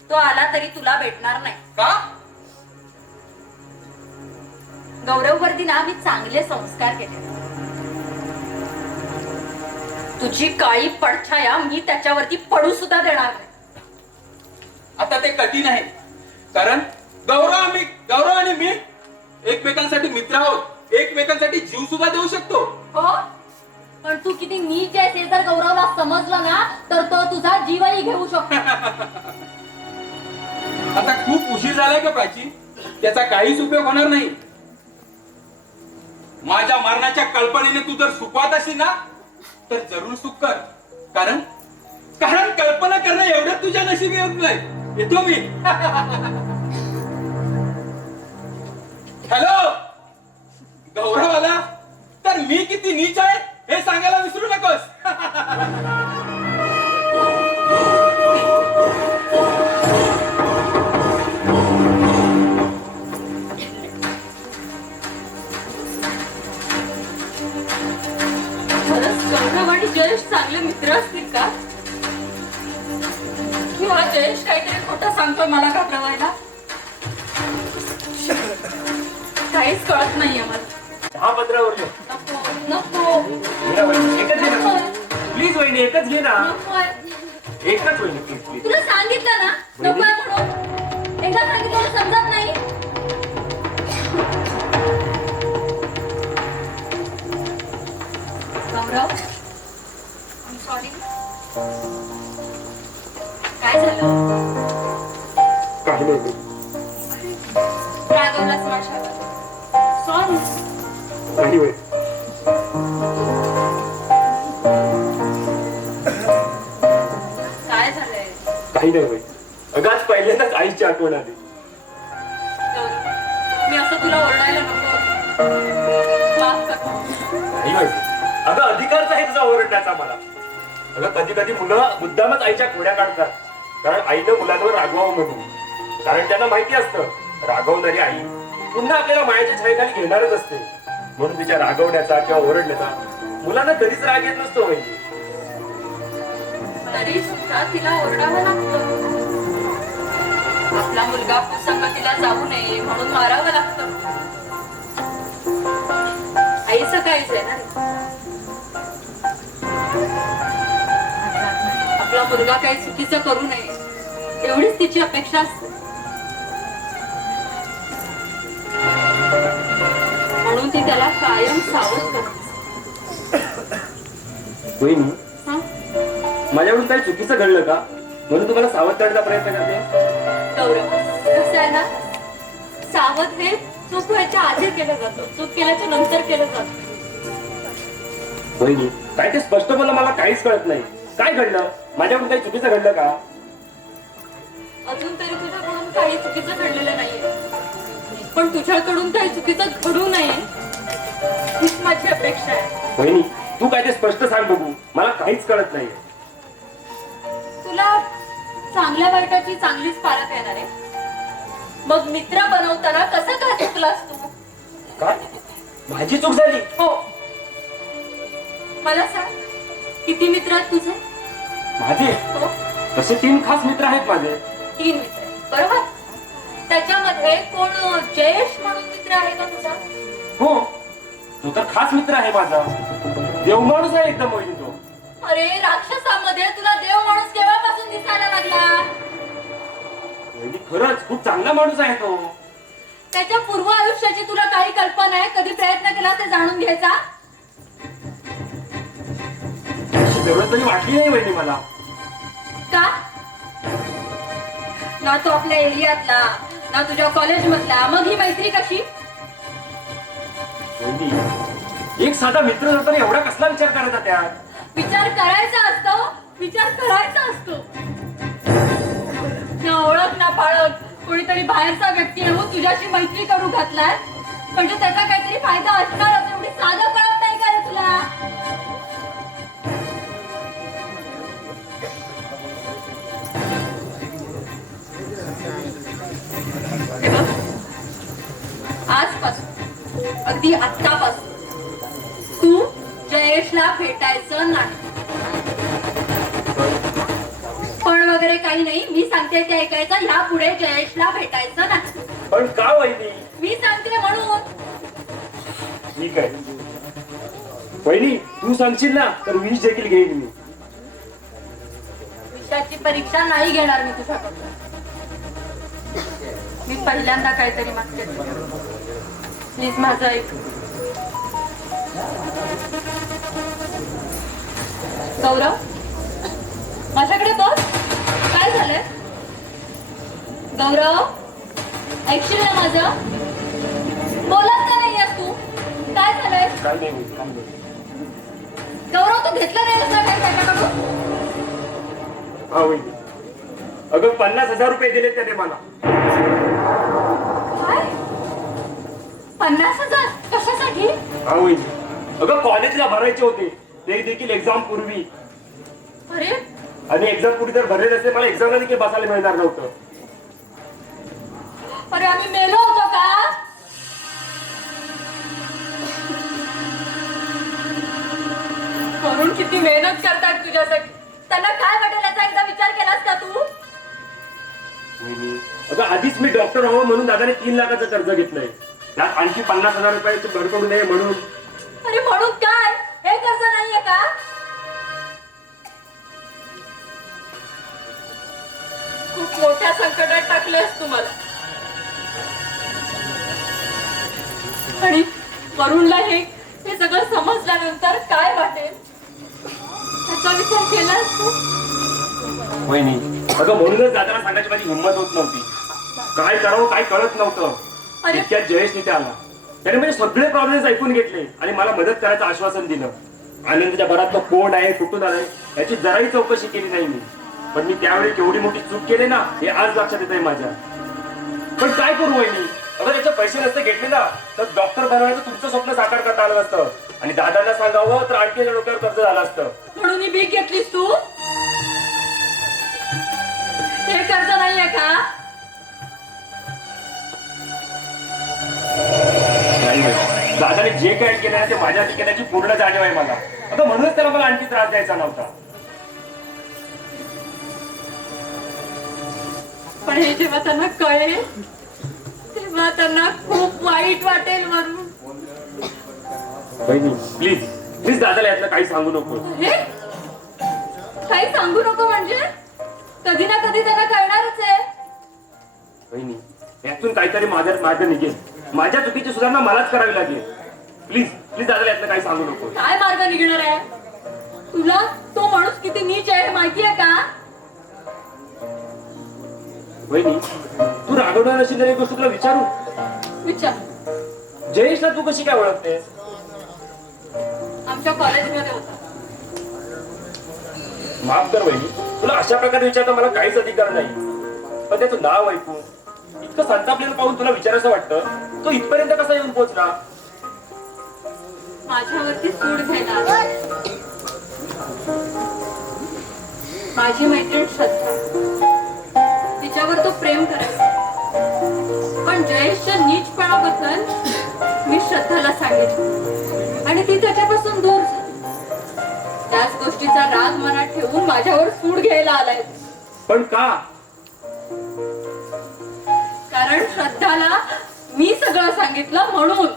तो आला तरी तुला भेटणार नाही. का? गौरववरती ना मी चांगले संस्कार केले. तुझी काळी पडछाया मी त्याच्यावरती पडू सुद्धा देणार नाही. आता ते कठीण आहे, कारण गौरव आणि मी एकमेकांसाठी मित्र आहोत, एकमेकांसाठी जीव सुद्धा देऊ शकतो. हो, पण तू किती नीच आहेस हे जर गौरवला समजलं ना तर तो तुझा जीवही घेऊ शकतो. आता खूप उशीर झालाय का प्राची? त्याचा काहीच उपयोग होणार नाही. माझ्या मरणाच्या कल्पनेने तू जर सुखवात असेल ना तर जरूर सुख कर, कारण कल्पना करणं एवढं तुझ्या नशिबी येत नाही. येतो मी. हॅलो, गौरव आला तर मी किती नीच आहे हे सांगायला विसरू नकोस. खरंच गौरव आणि जयेश चांगले मित्र असतील का? किंवा जयेश काहीतरी खोटं सांगतोय मला घाबरवायला? काहीच कळत नाहीये मला. चहा पत्रावर नको एकच घे ना प्लीज वहिनी, एकच घे ना. नकोय. एकच वहिनी प्लीज प्लीज. तुला सांगितलं ना नकोय म्हणून. एकदा सांगितलं समजत नाही. गौरव, I'm sorry. काय झालं? काही नाही. रागवलास माझ्यावर. सॉरी. काही वेळ काय झालंय? काही नाही बाई. अगं आज पहिल्यांदाच आईची आठवण आली. गौरव, मी असं तुला ओरडायला नको. माफ कर. नाही बाई. अगं अधिकारच आहे तुझा ओरडण्याचा मला. अगं कधी कधी मुलं मुद्दामच आईच्या खोड्या काढतात, कारण आईनं मुलांवर रागवावं म्हणून. कारण त्यांना माहिती असतं रागवणारी आई पुन्हा आपल्याला मायाच्या छायेखाली घेणारच असते. म्हणून तिच्या रागवण्याचा किंवा ओरडण्याचा मुलांना कधीच राग येत नसतो वहिनी. तरी सुद्धा तिला ओरडावं लागतं. आपला मुलगा कुसंगतीला जाऊ नये म्हणून मारावं लागतं. आईचं काहीच आहे ना रे. आपला मुलगा काही चुकीचं करू नये एवढीच तिची अपेक्षा असते. म्हणून ती त्याला कायम सावध करते. वहिनी, हं? माझ्याकडून काही चुकीचं घडलं का म्हणून तुम्हाला सावध करण्याचा प्रयत्न करते? गौरव, कसं आहे ना, सावध हे चूक व्हायच्या आधी केलं जातं, चूक केल्याच्या नंतर केलं जातं. वहिनी, काय ते स्पष्ट बोला, मला काहीच कळत नाही. काय घडलं? माझ्याकडून काही चुकीचं घडलं का? अजून तरी तुझ्याकडून काही चुकीचं घडलेलं नाहीये, पण तुझ्याकडून काही चुकीचं घडू नये हीच माझी अपेक्षा आहे. वहिनी, तू काय ते स्पष्ट सांग बघू, मला काहीच कळत नाही. तुला चांगल्या वाईटाची चांगलीच पारख येणार आहे. मग मित्र बनवताना कसं काय चुकलास तू? काय माझी चूक झाली? हो, मला सांग, किती मित्र आहेत तुझे? माझे हो, तसे 3 खास मित्र आहेत माझे. 3 मित्र आहेत, बरोबर. त्याच्यामध्ये कोण जयेश म्हणून मित्र आहे का तुझा? हो, तो तर खास मित्र आहे माझा. देव माणूस आहे एकदम वहिनी तो. अरे, राक्षसामध्ये तुला देव माणूस केव्हापासून दिसायला लागला? वहिनी, खरंच खूप चांगला माणूस आहे तो. त्याच्या पूर्व आयुष्याची तुला काही कल्पना आहे? कधी प्रयत्न केला ते जाणून घ्यायचा? अशी जरूरत तरी वाटली नाही वहिनी मला. का? ना तो आपल्या एरियातला, ना तुझ्या कॉलेज मधला, मग ही मैत्री कशी? वहिनी, एक साधा मित्र नंतर एवढा कसला विचार करायचा त्यात? विचार करायचा असतो, विचार करायचा असतो. ना ओळख ना पाळख कोणीतरी बाहेरचा व्यक्ती येऊन तुझ्याशी मैत्री करू घातलाय, म्हणजे त्याचा काहीतरी फायदा असणारच. एवढी साधं कळत नाही का रे तुला? हे बघ, आजपासून, अगदी आत्तापासून तू जयेशला भेटायचं नाही. काही नाही, मी सांगते ते ऐकायचं. ह्या पुढे जयेशला भेटायचं नाही. पण का वहिनी? मी सांगते म्हणून. ठीक आहे वहिनी, तू सांगशील ना तर विष देखील घेईन मी. विषयाची परीक्षा नाही घेणार मी तुझ्याकडून. मी पहिल्यांदा काहीतरी मागते. प्लीज माझं ऐक. गौरव, माझ्याकडे बघ. काय झालंय? गौरव, ऐकशील ना माझं? बोलत का नाहीयेस तू? काय झालंय? काय नाही होत, थांब जरा. गौरव, तू घेतलं नाहीस ना काही त्याच्याकडून? हा वहिनी, अगं 50,000 रुपये दिले त्याने मला. काय? 50,000? कशासाठी? हा वहिनी, अगं कॉलेजला भरायचे होते, ते देखील एक्झाम पूर्वी. अरे, आणि एक्झाम पूर्वी जर भरले नसते मला एक्झामला देखील बसायला मिळणार नव्हतं. अरे आम्ही मेलो होतो का? करून किती मेहनत करतात तुझ्यासाठी. त्यांना काय वाटेल याचा एकदा विचार केलास का तू? वहिनी, अगं आधीच मी डॉक्टर व्हावं म्हणून दादाने 3 लाखाचं कर्ज घेतलंय. त्यात आणखी 50,000 रुपयाची भर पडू नये म्हणून. अरे म्हणून काय? हे कर्ज नाहीये का? खूप मोठ्या संकटात टाकलेस तू मला. आणि वरुणला हे सगळं समजल्यानंतर काय वाटेल त्याचा विचार केलास तू? वहिनी, अगं म्हणूनच दादाला सांगायची माझी हिंमत होत नव्हती. काय करावं काय कळत नव्हतं. अरे. इतक्यात जयेश तिथे आला. त्याने म्हणजे सगळे प्रॉब्लेम्स ऐकून घेतले आणि मला मदत करायचं आश्वासन दिलं. आनंदच्या घरात तो कोण आहे, कुठून आलाय याची जराही चौकशी केली नाही मी. पण मी त्यावेळी केवढी मोठी चूक केली ना हे आज लक्षात येत आहे माझ्या. पण काय करू वहिनी, अगर याचे पैसे नसते घेतले ना तर डॉक्टर बनवायचं तुमचं स्वप्न साकार करता आलं नसतं. आणि दादांना सांगावं तर आणखी डोक्यावर कर्ज झालं असतं. म्हणून ही भीक घेतलीस तू? हे कर्ज नाहीये का? दादाने जे काही केलं ना ते माझ्या केल्याची पूर्ण जाणीव आहे मला. आता म्हणूनच त्याला मला आणखी त्रास द्यायचा नव्हता. पण हे जेव्हा त्यांना कळेल तेव्हा त्यांना खूप वाईट वाटेल. वरून बहिणी प्लीज प्लीज दादाला यातलं काही सांगू नको. हे काही सांगू नको म्हणजे? कधी ना कधी त्यांना कळणारच आहे. बहिणी यातून काहीतरी मार्ग निघेल. माझ्या चुकीची सुधारणा मलाच करावी लागेल. प्लीज प्लीज दादाला यातलं काही सांगू नको. काय मार्ग निघणार आहे? तुला तो माणूस किती नीच आहे माहिती आहे का? बहिणी तू रागवणार नसेल तर एक गोष्ट तुला विचारू. विचार. जयेशला तू कशी काय ओळखतेस? आमच्या कॉलेजमध्ये होता. माफ कर बहिणी, तुला अशा प्रकारे विचारता मला काहीच अधिकार नाही. पण त्याचं नाव ऐकून इतकं संतापलेलं पाहून तुला विचारायचं वाटतं तो इथपर्यंत कसा येऊन पोहोचला? माझ्यावरती सूड घ्यायला आला. माझी मैत्रीण श्रद्धा, तिच्यावर तो प्रेम करायचा. पण जयेशच्या नीचपणाबद्दल मी श्रद्धाला सांगितलं आणि ती त्याच्यापासून दूर झाली. त्याच गोष्टीचा राग मनात ठेवून माझ्यावर सूड घ्यायला आलाय. पण का? कारण श्रद्धाला मी सगळं सांगितलं म्हणून.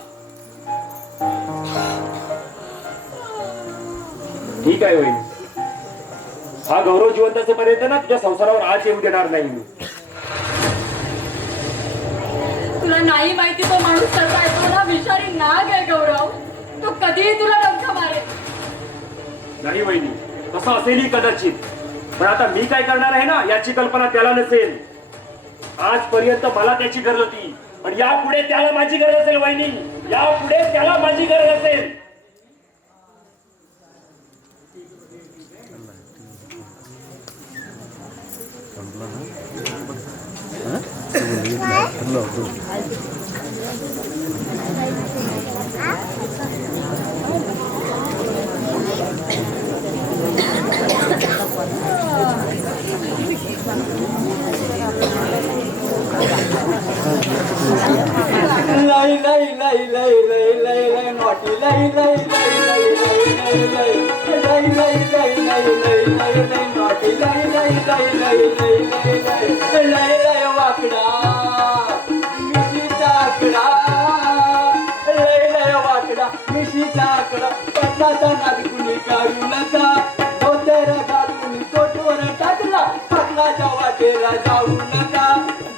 ठीक आहे वहिनी, हा गौरव जिवंत असेपर्यंत ना तुझ्या संसारावर आज येऊ देणार नाही मी. तुला नाही माहिती तो माणूस कसा आहे. तुला विषारी नाग आहे गौरव. तो कधीही तुला डंख मारेल. नाही वहिनी, तसं असेलही कदाचित. पण आता मी काय करणार आहे ना याची कल्पना त्याला नसेल. आजपर्यंत मला त्याची गरज होती पण यापुढे त्याला माझी गरज असेल. वहिनी यापुढे त्याला माझी गरज असेल. लाई लाई लाई लाई लाई लाई लाई नॉटी लाई लाई लाई लाई लाई लाई लाई लाई लाई लाई लाई लाई लाई लाई नॉटी लाई लाई लाई लाई लय लय लय लय लय वाकडा मिशीचा आकडा लय लय वाकडा मिशीचा आकडा पटलाचा नाद कुणी काढू नका धोतर घालून कोटवर टाकला पटलाच्या वाटेला जाऊ नका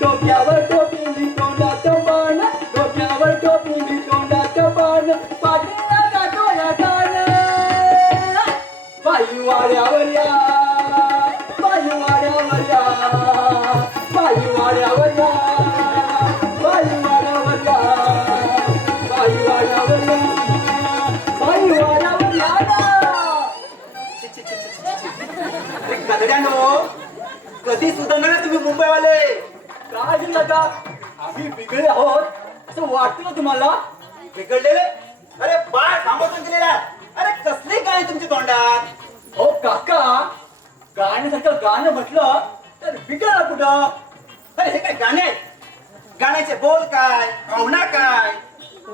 डोक्यावर टोपी तोंडात बाण डोक्यावर टोपी तोंडात बाण पाठीला काटोया कान बाई वाड्यावर या बाई वाड्यावर या बाई वाड्यावर या बाई वाड्यावर या बाई वाड्यावर या बाई वाड्यावर या ना. गधड्यानो कधी सुधारणार आहे तुम्ही मुंबईवाले? काय झालं का आम्ही बिघडले आहोत असं वाटतं ना तुम्हाला? बिघडलेले? अरे बाळ थांबवून गेलेला. अरे कसली काय तुमची तोंडात? हो काका गाण्यासारखं गाणं म्हटलं तर बिघडला कुठं? अरे हे काय गाणे आहेत? गाण्याचे बोल काय, भावना काय,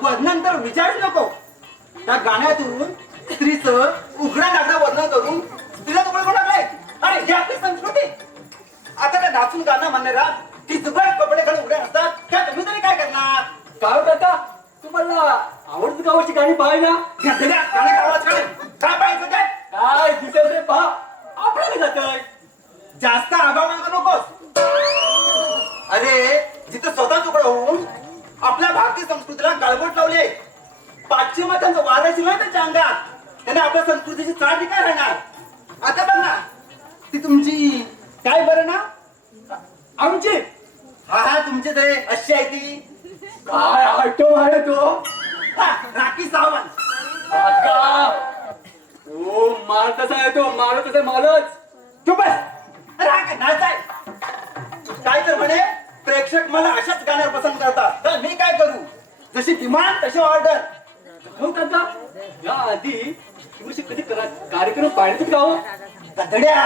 वर्णन तर विचारू नको. त्या गाण्यातून स्त्रीचं उघडा नागडा वर्णन करून स्त्रीला तुकडे टाकले. अरे ही आपली संस्कृती. आता त्या नाचून गाणं म्हणणारा ती जुगाड कपडे घालून उघडे असतात त्या तुम्ही तरी काय करणार? काय हो काका तुम्हाला आवडतं गावाची गाणी पाहायला? गाणे आवाज काढे काय पाहिजे ते? काय दिसेल रे पहा आपल्याला जातंय. जास्त आगाव नका नकोस. अरे जिथं स्वतः तुकडं होऊन आपल्या भारतीय संस्कृतीला गाळबोट लावले पाश्चिमात्यांचं वाराची नाही त्यांच्या अंगात त्याने आपल्या संस्कृतीची चाळ काय राहणार? आता बघ ना ती तुमची काय बरं ना आमची हा हा तुमचे ते अशी आहे ती काय आटो आहे तो हा, राखी सावंत. काका ओ मार तसा आहे तो मारत आहे मालच. चुप बस. अरे हा काय नाच आहे? काय तर म्हणे प्रेक्षक मला अशाच गाण्यावर पसंत करतात तर मी काय करू? जशी डिमांड तशी ऑर्डर. हो काका या आधी तुम्ही कधी कार्यक्रम पाहिजे का हो? गधड्या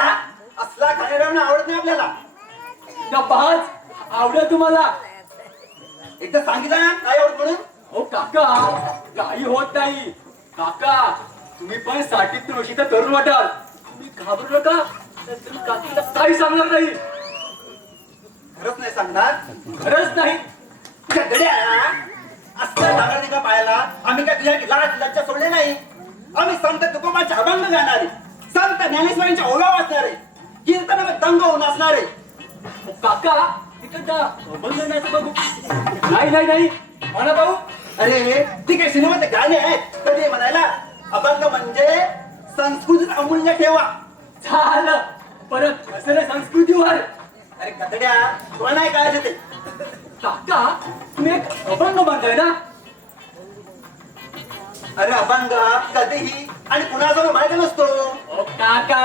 असला गाण्याला आवडत नाही आपल्याला. त्या पाच आवडेल तुम्हाला. एकदा सांगितलं ना काय आवडत म्हणून. हो काका काही होत नाही. काका तुम्ही पण 60 वर्षीचा तरुण वाटाल. तुम्ही घाबरू नका तर तुम्ही काकीला काही सांगणार नाही. खरंच नाही सांगणार. खरंच नाही. गधड्या असल्या डांगर निघा पायाला आम्ही काय तुझ्या लाज लज्जा सोडले नाही. आम्ही संत तुकोबाचे अभंग गाणारे संत ज्ञानेश्वरांच्या ओघा वाचणारे कीर्तनामध्ये दंग होऊन असणारे. हो काका तिकडं अभंग नाही बघू. नाही नाही नाही म्हणा भाऊ. अरे ठीक आहे सिनेमात गाणे आहेत कधी म्हणायला अभंग म्हणजे संस्कृतीत अमूल्य ठेवा. झालं परत असलं संस्कृतीवर. अरे गधड्या तुला नाही काय ते. काका तुम्ही एक अभंग म्हणताय ना? अरे अभंग कधीही आणि कुणाजवळ माहिती नसतो. ओ काका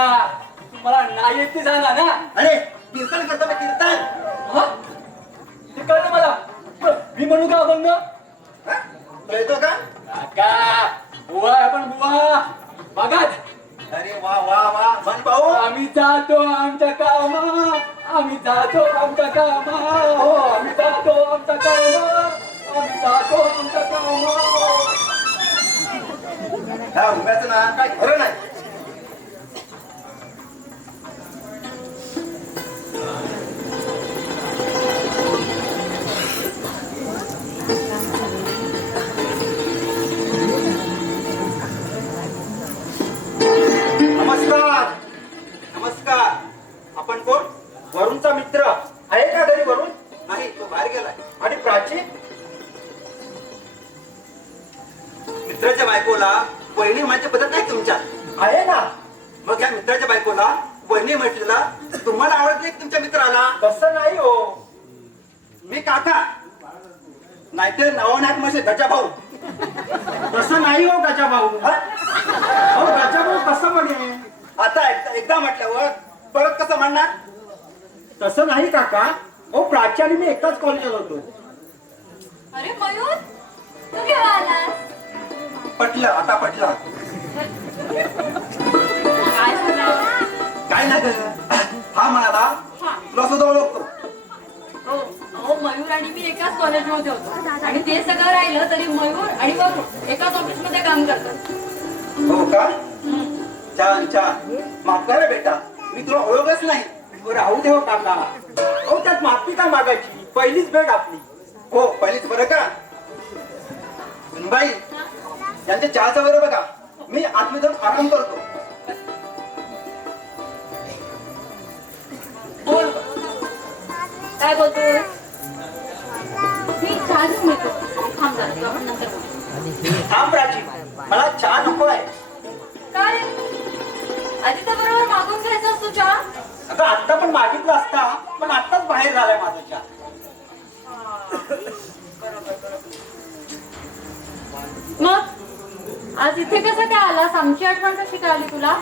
तुम्हाला नाही येत ते सांगा ना. अरे कीर्तन करतो मी कीर्तन. हा? ते कळलं मला. पण मी म्हणू का अभंग? हा? तुला येतो का? काका बुवा आहे आपण बुवा बघाच. अरे वा वा वा म्हण भाऊ. आम्ही जातो आमच्या कामा आम्ही जातो आमच्या कामा हो आम्ही जातो आमच्या कामा आम्ही जातो आमच्या कामा. ह्या उभ्याचं ना काय खरं नाही. नमस्कार नमस्कार. आपण कोण? वरुणचा मित्र आहे का घरी? वरुण नाही तो बाहेर गेलाय. आणि प्राची मित्राच्या बायकोला वहिनी म्हणायची पद्धत नाही तुमच्या आहे ना? मग या मित्राच्या बायकोला वहिनी म्हटलेला तुम्हाला आवडत नाही तुमच्या मित्राला? तसं नाही हो. मी काका नाहीतर नवनाथ म्हणजे गजा भाऊ. तसं नाही हो गजा भाऊ. हो गजा भाऊ कसं म्हणे? आता एकदा म्हटल्यावर परत कसं म्हणणार? तसं नाही काका. हो प्राची आणि मी एकाच कॉलेजला होतो. अरे मयूर तू केव्हा आलास? पटलं आता पटलं. काय झालं? काय नाही ग. हा म्हणाला तुला सुद्धा ओळखतो. हो मयूर आणि मी एकाच कॉलेजमध्ये होतो आणि ते सगळं राहिलं तरी मयूर आणि वरुण एकाच ऑफिसमध्ये काम करतात. हो का? छान छान. माफ करा बेटा मी तुला ओळखच नाही. राहू दे हो काका. हो त्यात माफी का मागायची? पहिलीच भेट आपली. हो पहिलीच बरं का. बाई यांच्या चहाचं बरं बघा. मी आतमध्ये जाऊन आराम करतो. बोल काय बोलतोय? मी चहा घेऊन येतो. थांब जरा, तू आपण नंतर बोलू. थांब प्राची, मला चहा नको आहे. काय आदित्य बरोबर मागून घ्यायचा असतो चहा? अगं आत्ता पण मागितला असता, पण आत्ताच बाहेर झालाय माझा चहा. मग आज इथे कसं काय आलास? आमची आठवण कशी काय आली तुला?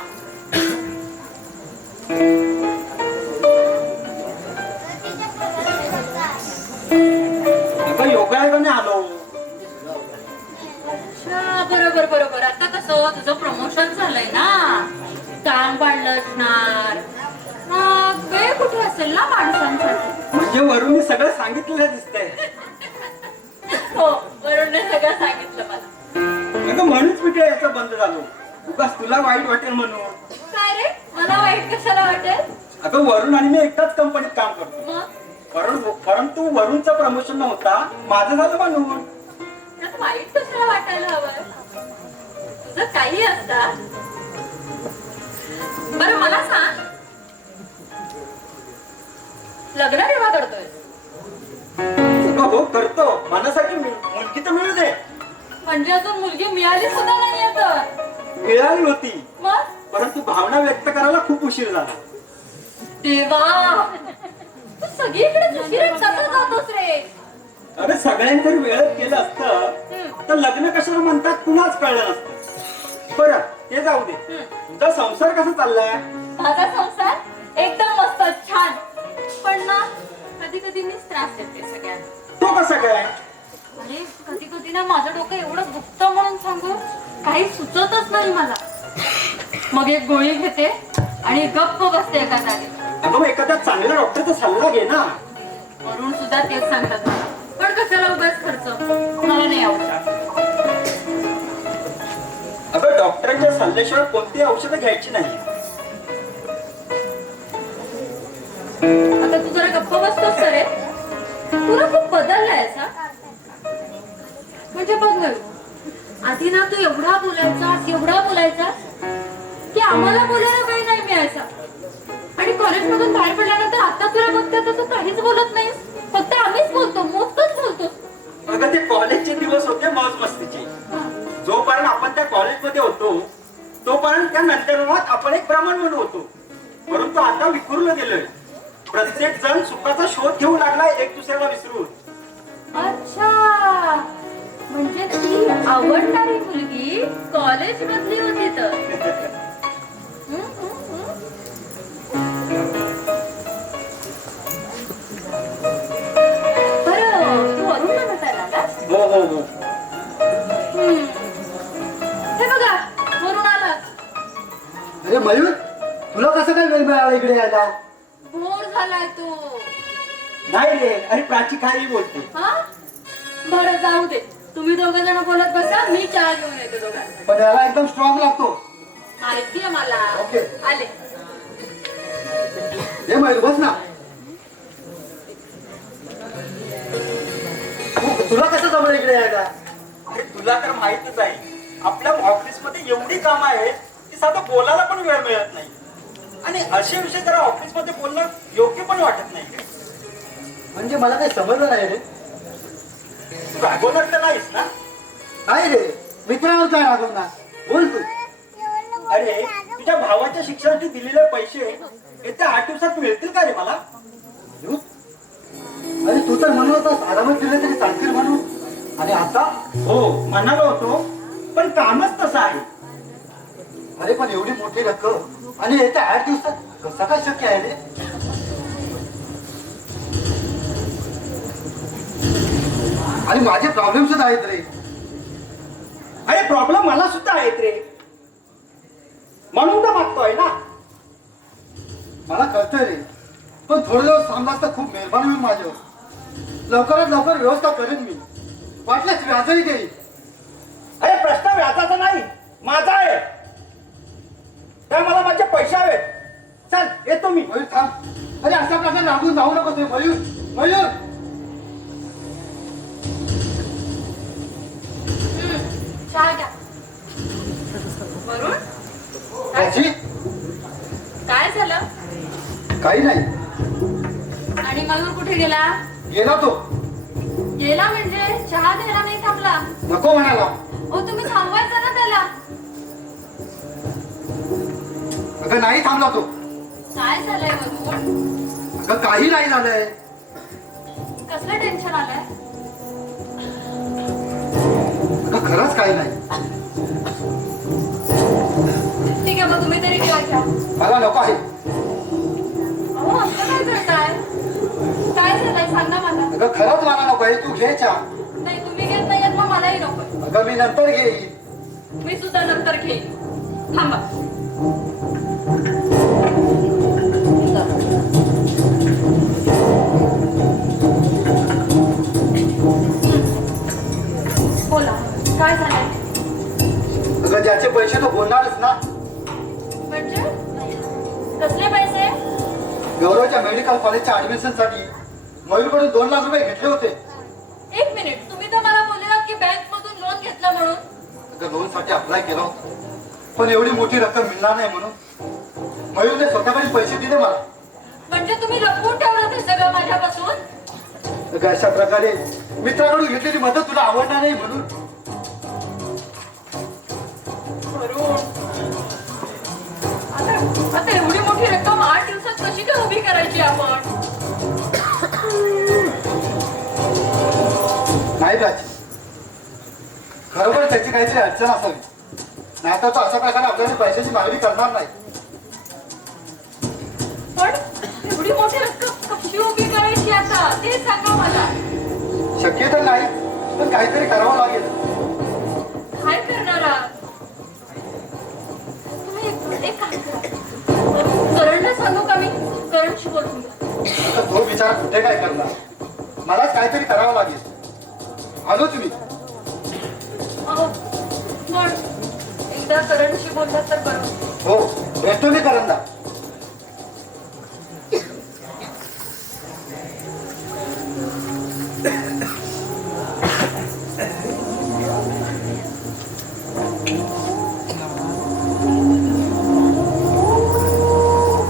अगं योगायोगाने आलो. अच्छा बरोबर बरोबर. आता कसं तुझं प्रमोशन झालंय ना, काम वाढलं असणार. मग वेळ कुठे असेल ना माणसांसाठी? म्हणजे वरून मी सगळं सांगितलेलं दिसतंय. हो वरुणने सगळं सांगितलं मला. अगं म्हणूनच मी यायचं बंद झालो. उगाच तुला वाईट वाटेल म्हणून. काय रे, मला वाईट कशाला वाटेल? अगं वरुण आणि मी एकाच कंपनीत काम करतो. मग परंतु वरुणचं प्रमोशन नव्हता, माझं झालं म्हणून. त्यात वाईट कशाला वाटायला हवं? तुझं काही असतात. बरं मला सांग, लग्न केव्हा करतोय? अगं हो करतो. मनासाठी मुलगी तर मिळू दे. म्हणजे अजून मुलगी मिळाली सुद्धा नाहीये तर? मिळाली होती, मग परंतु भावना व्यक्त करायला खूप उशीर झाला. देवा, तू सगळीकडे उशिरा कसा जातोस रे? अरे सगळ्यांकडे वेळेत केलं असतं तर लग्न कशाला म्हणतात कुणाच कळलं नसतं. बरं ते जाऊ दे. तुझा संसार कसा चाललाय? माझा संसार एकदम मस्त छान. पण ना कधी कधी मीच त्रास देते सगळ्यांना. तो कसा काय? अरे कधी कधी ना माझं डोकं एवढं दुखतं म्हणून सांगू, काही सुचतच नाही मला. मग एक गोळी घेते आणि गप्प बसते एका जागी. अगं मग एखाद्या चांगल्या डॉक्टरचा सल्ला घे ना. वरून सुद्धा तेच सांगतात मला. पण कशाला उगाच खर्च, मला नाही आवडत. अगं डॉक्टरांच्या सल्ल्याशिवाय कोणती औषधं घ्यायची नाही. आता तू जरा गप्प बसतोस का रे? तुला खूप बदललायस हा. म्हणजे बघ ना, आधी ना तू एवढा बोलायचा की आम्हाला बोलायला काही नाही मिळायचा. आणि कॉलेज मधून बाहेर पडल्यानंतर आता तुला बघते तर तू काहीच बोलत नाहीस. फक्त आम्हीच बोलतो, मोजकच बोलतो. अगं ते कॉलेजचे दिवस होते मौज मस्तीचे. जोपर्यंत आपण त्या कॉलेजमध्ये होतो तोपर्यंत त्या नंतर आपण एक ब्राह्मण म्हणून होतो. परंतु आता विखुरलं गेलोय. प्रत्येक जण सुखाचा शोध घेऊ लागलाय एक दुसऱ्याला विसरून. अच्छा, म्हणजे ती आवडणारी मुलगी कॉलेज मधली होती तर? बरं तू अरुणला भेटायला आलास? हो. हे बघा वरून आलास. अरे मयूर, तुला कसं काय वेळ मिळाला इकडे यायला? बोर झालाय तू. नाही रे, अरे प्राची काही बोलते. हा बरं जाऊ दे. तुम्ही दोघं जण बोलत बसा, मी चहा घेऊन येते दोघांना. पण याला एकदम स्ट्रॉंग लागतो. माहितीये मला. ओके. आले. हे मयूर बस ना. तुला कसं जमलं इकडे यायला? अरे तुला तर माहितच आहे, आपल्या ऑफिस मध्ये एवढी कामं आहेत की साधं बोलायला पण वेळ मिळत नाही. आणि असे विषय जरा ऑफिस मध्ये बोलणं योग्य पण वाटत नाही. म्हणजे मला काही समजलं नाही रे. तू रागवणार तर नाहीस ना? नाही रे, मित्रावर काय रागवणार? बोल तू. अरे तुझ्या भावाच्या शिक्षणासाठी दिलेले पैसे येत्या 8 दिवसात मिळतील का रे मला? देऊ? अरे तू तर म्हणत होतास आरामात दिले तरी चालतील म्हणून. आणि आता? हो म्हणालो होतो, पण कामच तसं आहे. अरे पण एवढी मोठी रक्कम आणि येत्या 8 दिवसात कसं काय शक्य आहे रे? आणि माझे प्रॉब्लेम सुद्धा आहेत रे. अरे प्रॉब्लेम मला सुद्धा आहेत रे, म्हणून तर मागतोय ना. मला कळतंय रे, पण थोडे दिवस थांबलास तर खूप मेहरबानी होईल माझ्यावर. लवकरात लवकर व्यवस्था करेन मी. वाटल्यास व्याजही देईल. अरे प्रश्न व्याजाचा नाही, माझा आहे. त्या मला माझे पैसे हवेत. चल येतो मी. मयूर थांब. माझ्या नागून जाऊ नको ते मयूर मयूर. चहा घ्या. वरुण त्याची काय झालं? काही नाही. आणि मयूर कुठे गेला? गेला तो. गेला म्हणजे चहा द्यायला नाही थांबला? नको म्हणाला. हो तुम्ही थांबवायचं ना त्याला. अगं नाही थांबला तो. काय झालंय वरुण? अगं काही नाही झालंय. कसलं टेन्शन आलंय? अगं खरंच काही नाही. ठीक आहे मग तुम्ही तरी घ्या. मला नको आहे. अहो असं काय करताय? काय झालंय सांगा मला. अगं खरंच मला नको आहे. तू घे चहा. नाही तुम्ही घेत नाहीयेत मग मलाही नको. अगं मी नंतर घेईन. मी सुद्धा नंतर घेईन. थांबा. बोला काय झालंय? अगं ज्याचे पैसे तो बोलणारच ना. म्हणजे कसले पैसे? गौरवच्या मेडिकल कॉलेजच्या ऍडमिशन साठी मयूरकडून 2 लाख रुपये घेतले होते. एक मिनिट तुम्ही तर मला बोललेलात की बँक मधून लोन घेतलं म्हणून. अगं लोन साठी अप्लाय केला होता पण एवढी मोठी रक्कम मिळणार नाही म्हणून मयूरने स्वतःकडे पैसे दिले मला. म्हणजे तुम्ही लपवून ठेवलं ते सगळं माझ्यापासून? अगं अशा प्रकारे मित्राकडून घेतलेली मदत तुला आवडणार नाही म्हणून. आता एवढी मोठी रक्कम 8 दिवसात कशी काय उभी करायची आपण? नाही प्राची, खरोखर त्याची काहीतरी अडचण असावी. नाहीतर तो अशा प्रकारे आपल्याला पैशाची मागणी करणार नाही. पण एवढी मोठी रक्कम कशी उभी करायची आता ते सांगा मला. शक्य तर नाही पण काहीतरी करावं लागेल. काय करणार आहात? तुम्ही एक काम करा. करणला सांगू का मी? करणशी बोलून घ्या. आता तो विचार कुठे काय करणार. मलाच काहीतरी करावं लागेल. आलो तुम्ही. अहो, पण एकदा करणशी बोललात तर बरं. हो भेटतो मी करंदा.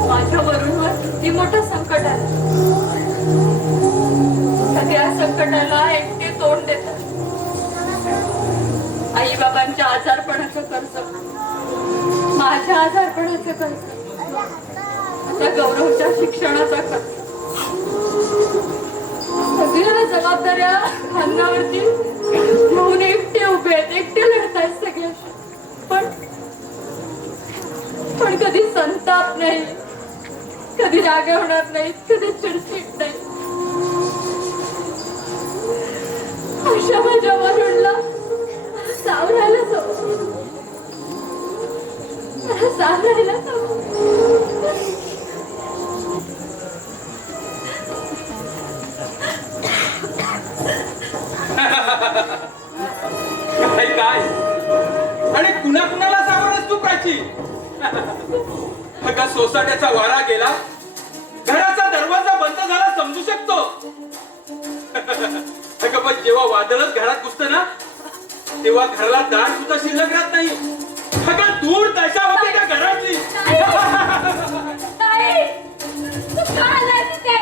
माझ्या वरूणवर किती मोठं संकट आलं. सगळ्या संकटाला एकटे तोंड देतात. आई बाबांच्या आजारपणाचं कर्ज, माझ्या आजारपणाचं कर्ज, आता गौरवच्या शिक्षणाचा खर्च, सगळ्या जबाबदाऱ्या खांद्यावरती घेऊन एकटे उभे आहेत. एकटे लढतायत सगळे. पण कधी संताप नाही, कधी रागवणार नाही, कधी चिडचिड नाही. अशा माझ्या वरूणला सावरायलाच हवं. सावरायलाच हवं. काय काय आणि कुणा कुणाला सावरस तू प्राची? का सोसाट्याचा वारा गेला, घराचा दरवाजा बंद झाला समजू शकतो. पण जेव्हा वादळच घरात घुसतं ना तेव्हा घराला दार सुद्धा शिल्लक राहत नाही. सगळं दूर दशा होते त्या घराची. नाही, तू का आलाय तिथे?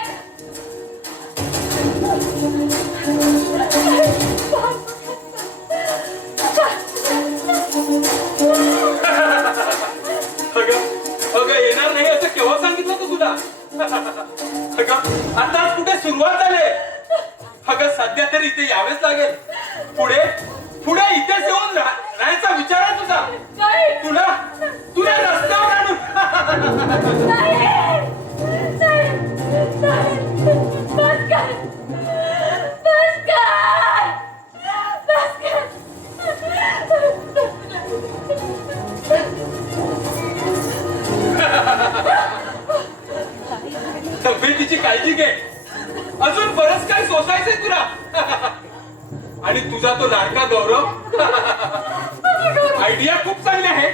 अगं येणार नाही असं केव्हा सांगितलं होतं तुला? आताच कुठे सुरुवात झाली. अगं सध्या तरी इथे यावेच लागेल. पुढे पुढे इथेच येऊन राहायचा विचार आहे तुझा? तुला तुला रस्त्यावर आणून. तब्येतीची काळजी घे. अजून बरंच काय सोसायचंय तुला. आणि तुझा तो लाडका गौरव. आयडिया खूप चांगली आहे.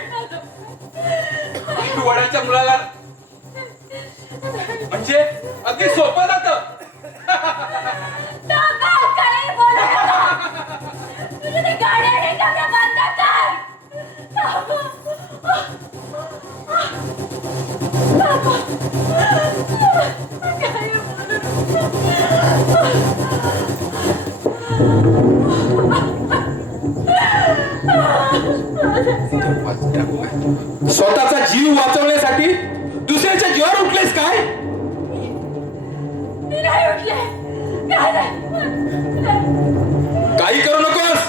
वडाच्या मुलाला म्हणजे अगदी सोपं जातं. काही बोलू नका. तुझे ते गाणे हे गाणं बंद कर. काही बोलू स्वतःचा जीव वाचवण्यासाठी दुसऱ्याच्या जीवावर उठलेस काय? मी नाही उठले. काय नाही. काही करू नकोस.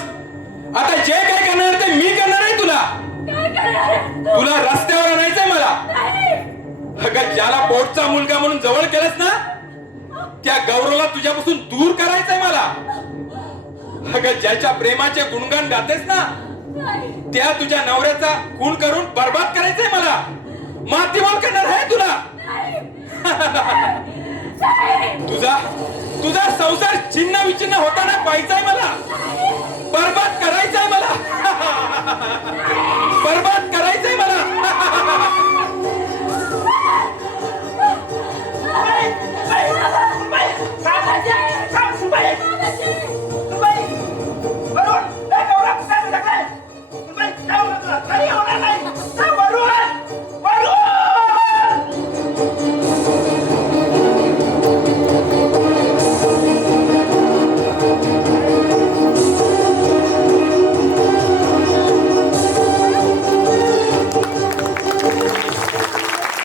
आता जे काय करणार ते मी करणार आहे तुला. काय करणार आहेस तू? तुला रस्त्यावर आणायचंय मला. नाही. अगं ज्याला पोटचा मुलगा म्हणून जवळ केलंस ना त्या गौरवला तुझ्यापासून दूर करायचंय मला. अगं ज्याच्या प्रेमाचे गुणगान गातेस ना नाही. त्या तुझ्या नवऱ्याचा खून करून बर्बाद करायचंय मला. मातीमोल करणार आहे तुला. तुझा संसार छिन्न विछिन्न होताना पाहायचाय मला. बर्बाद करायचंय मला. बर्बाद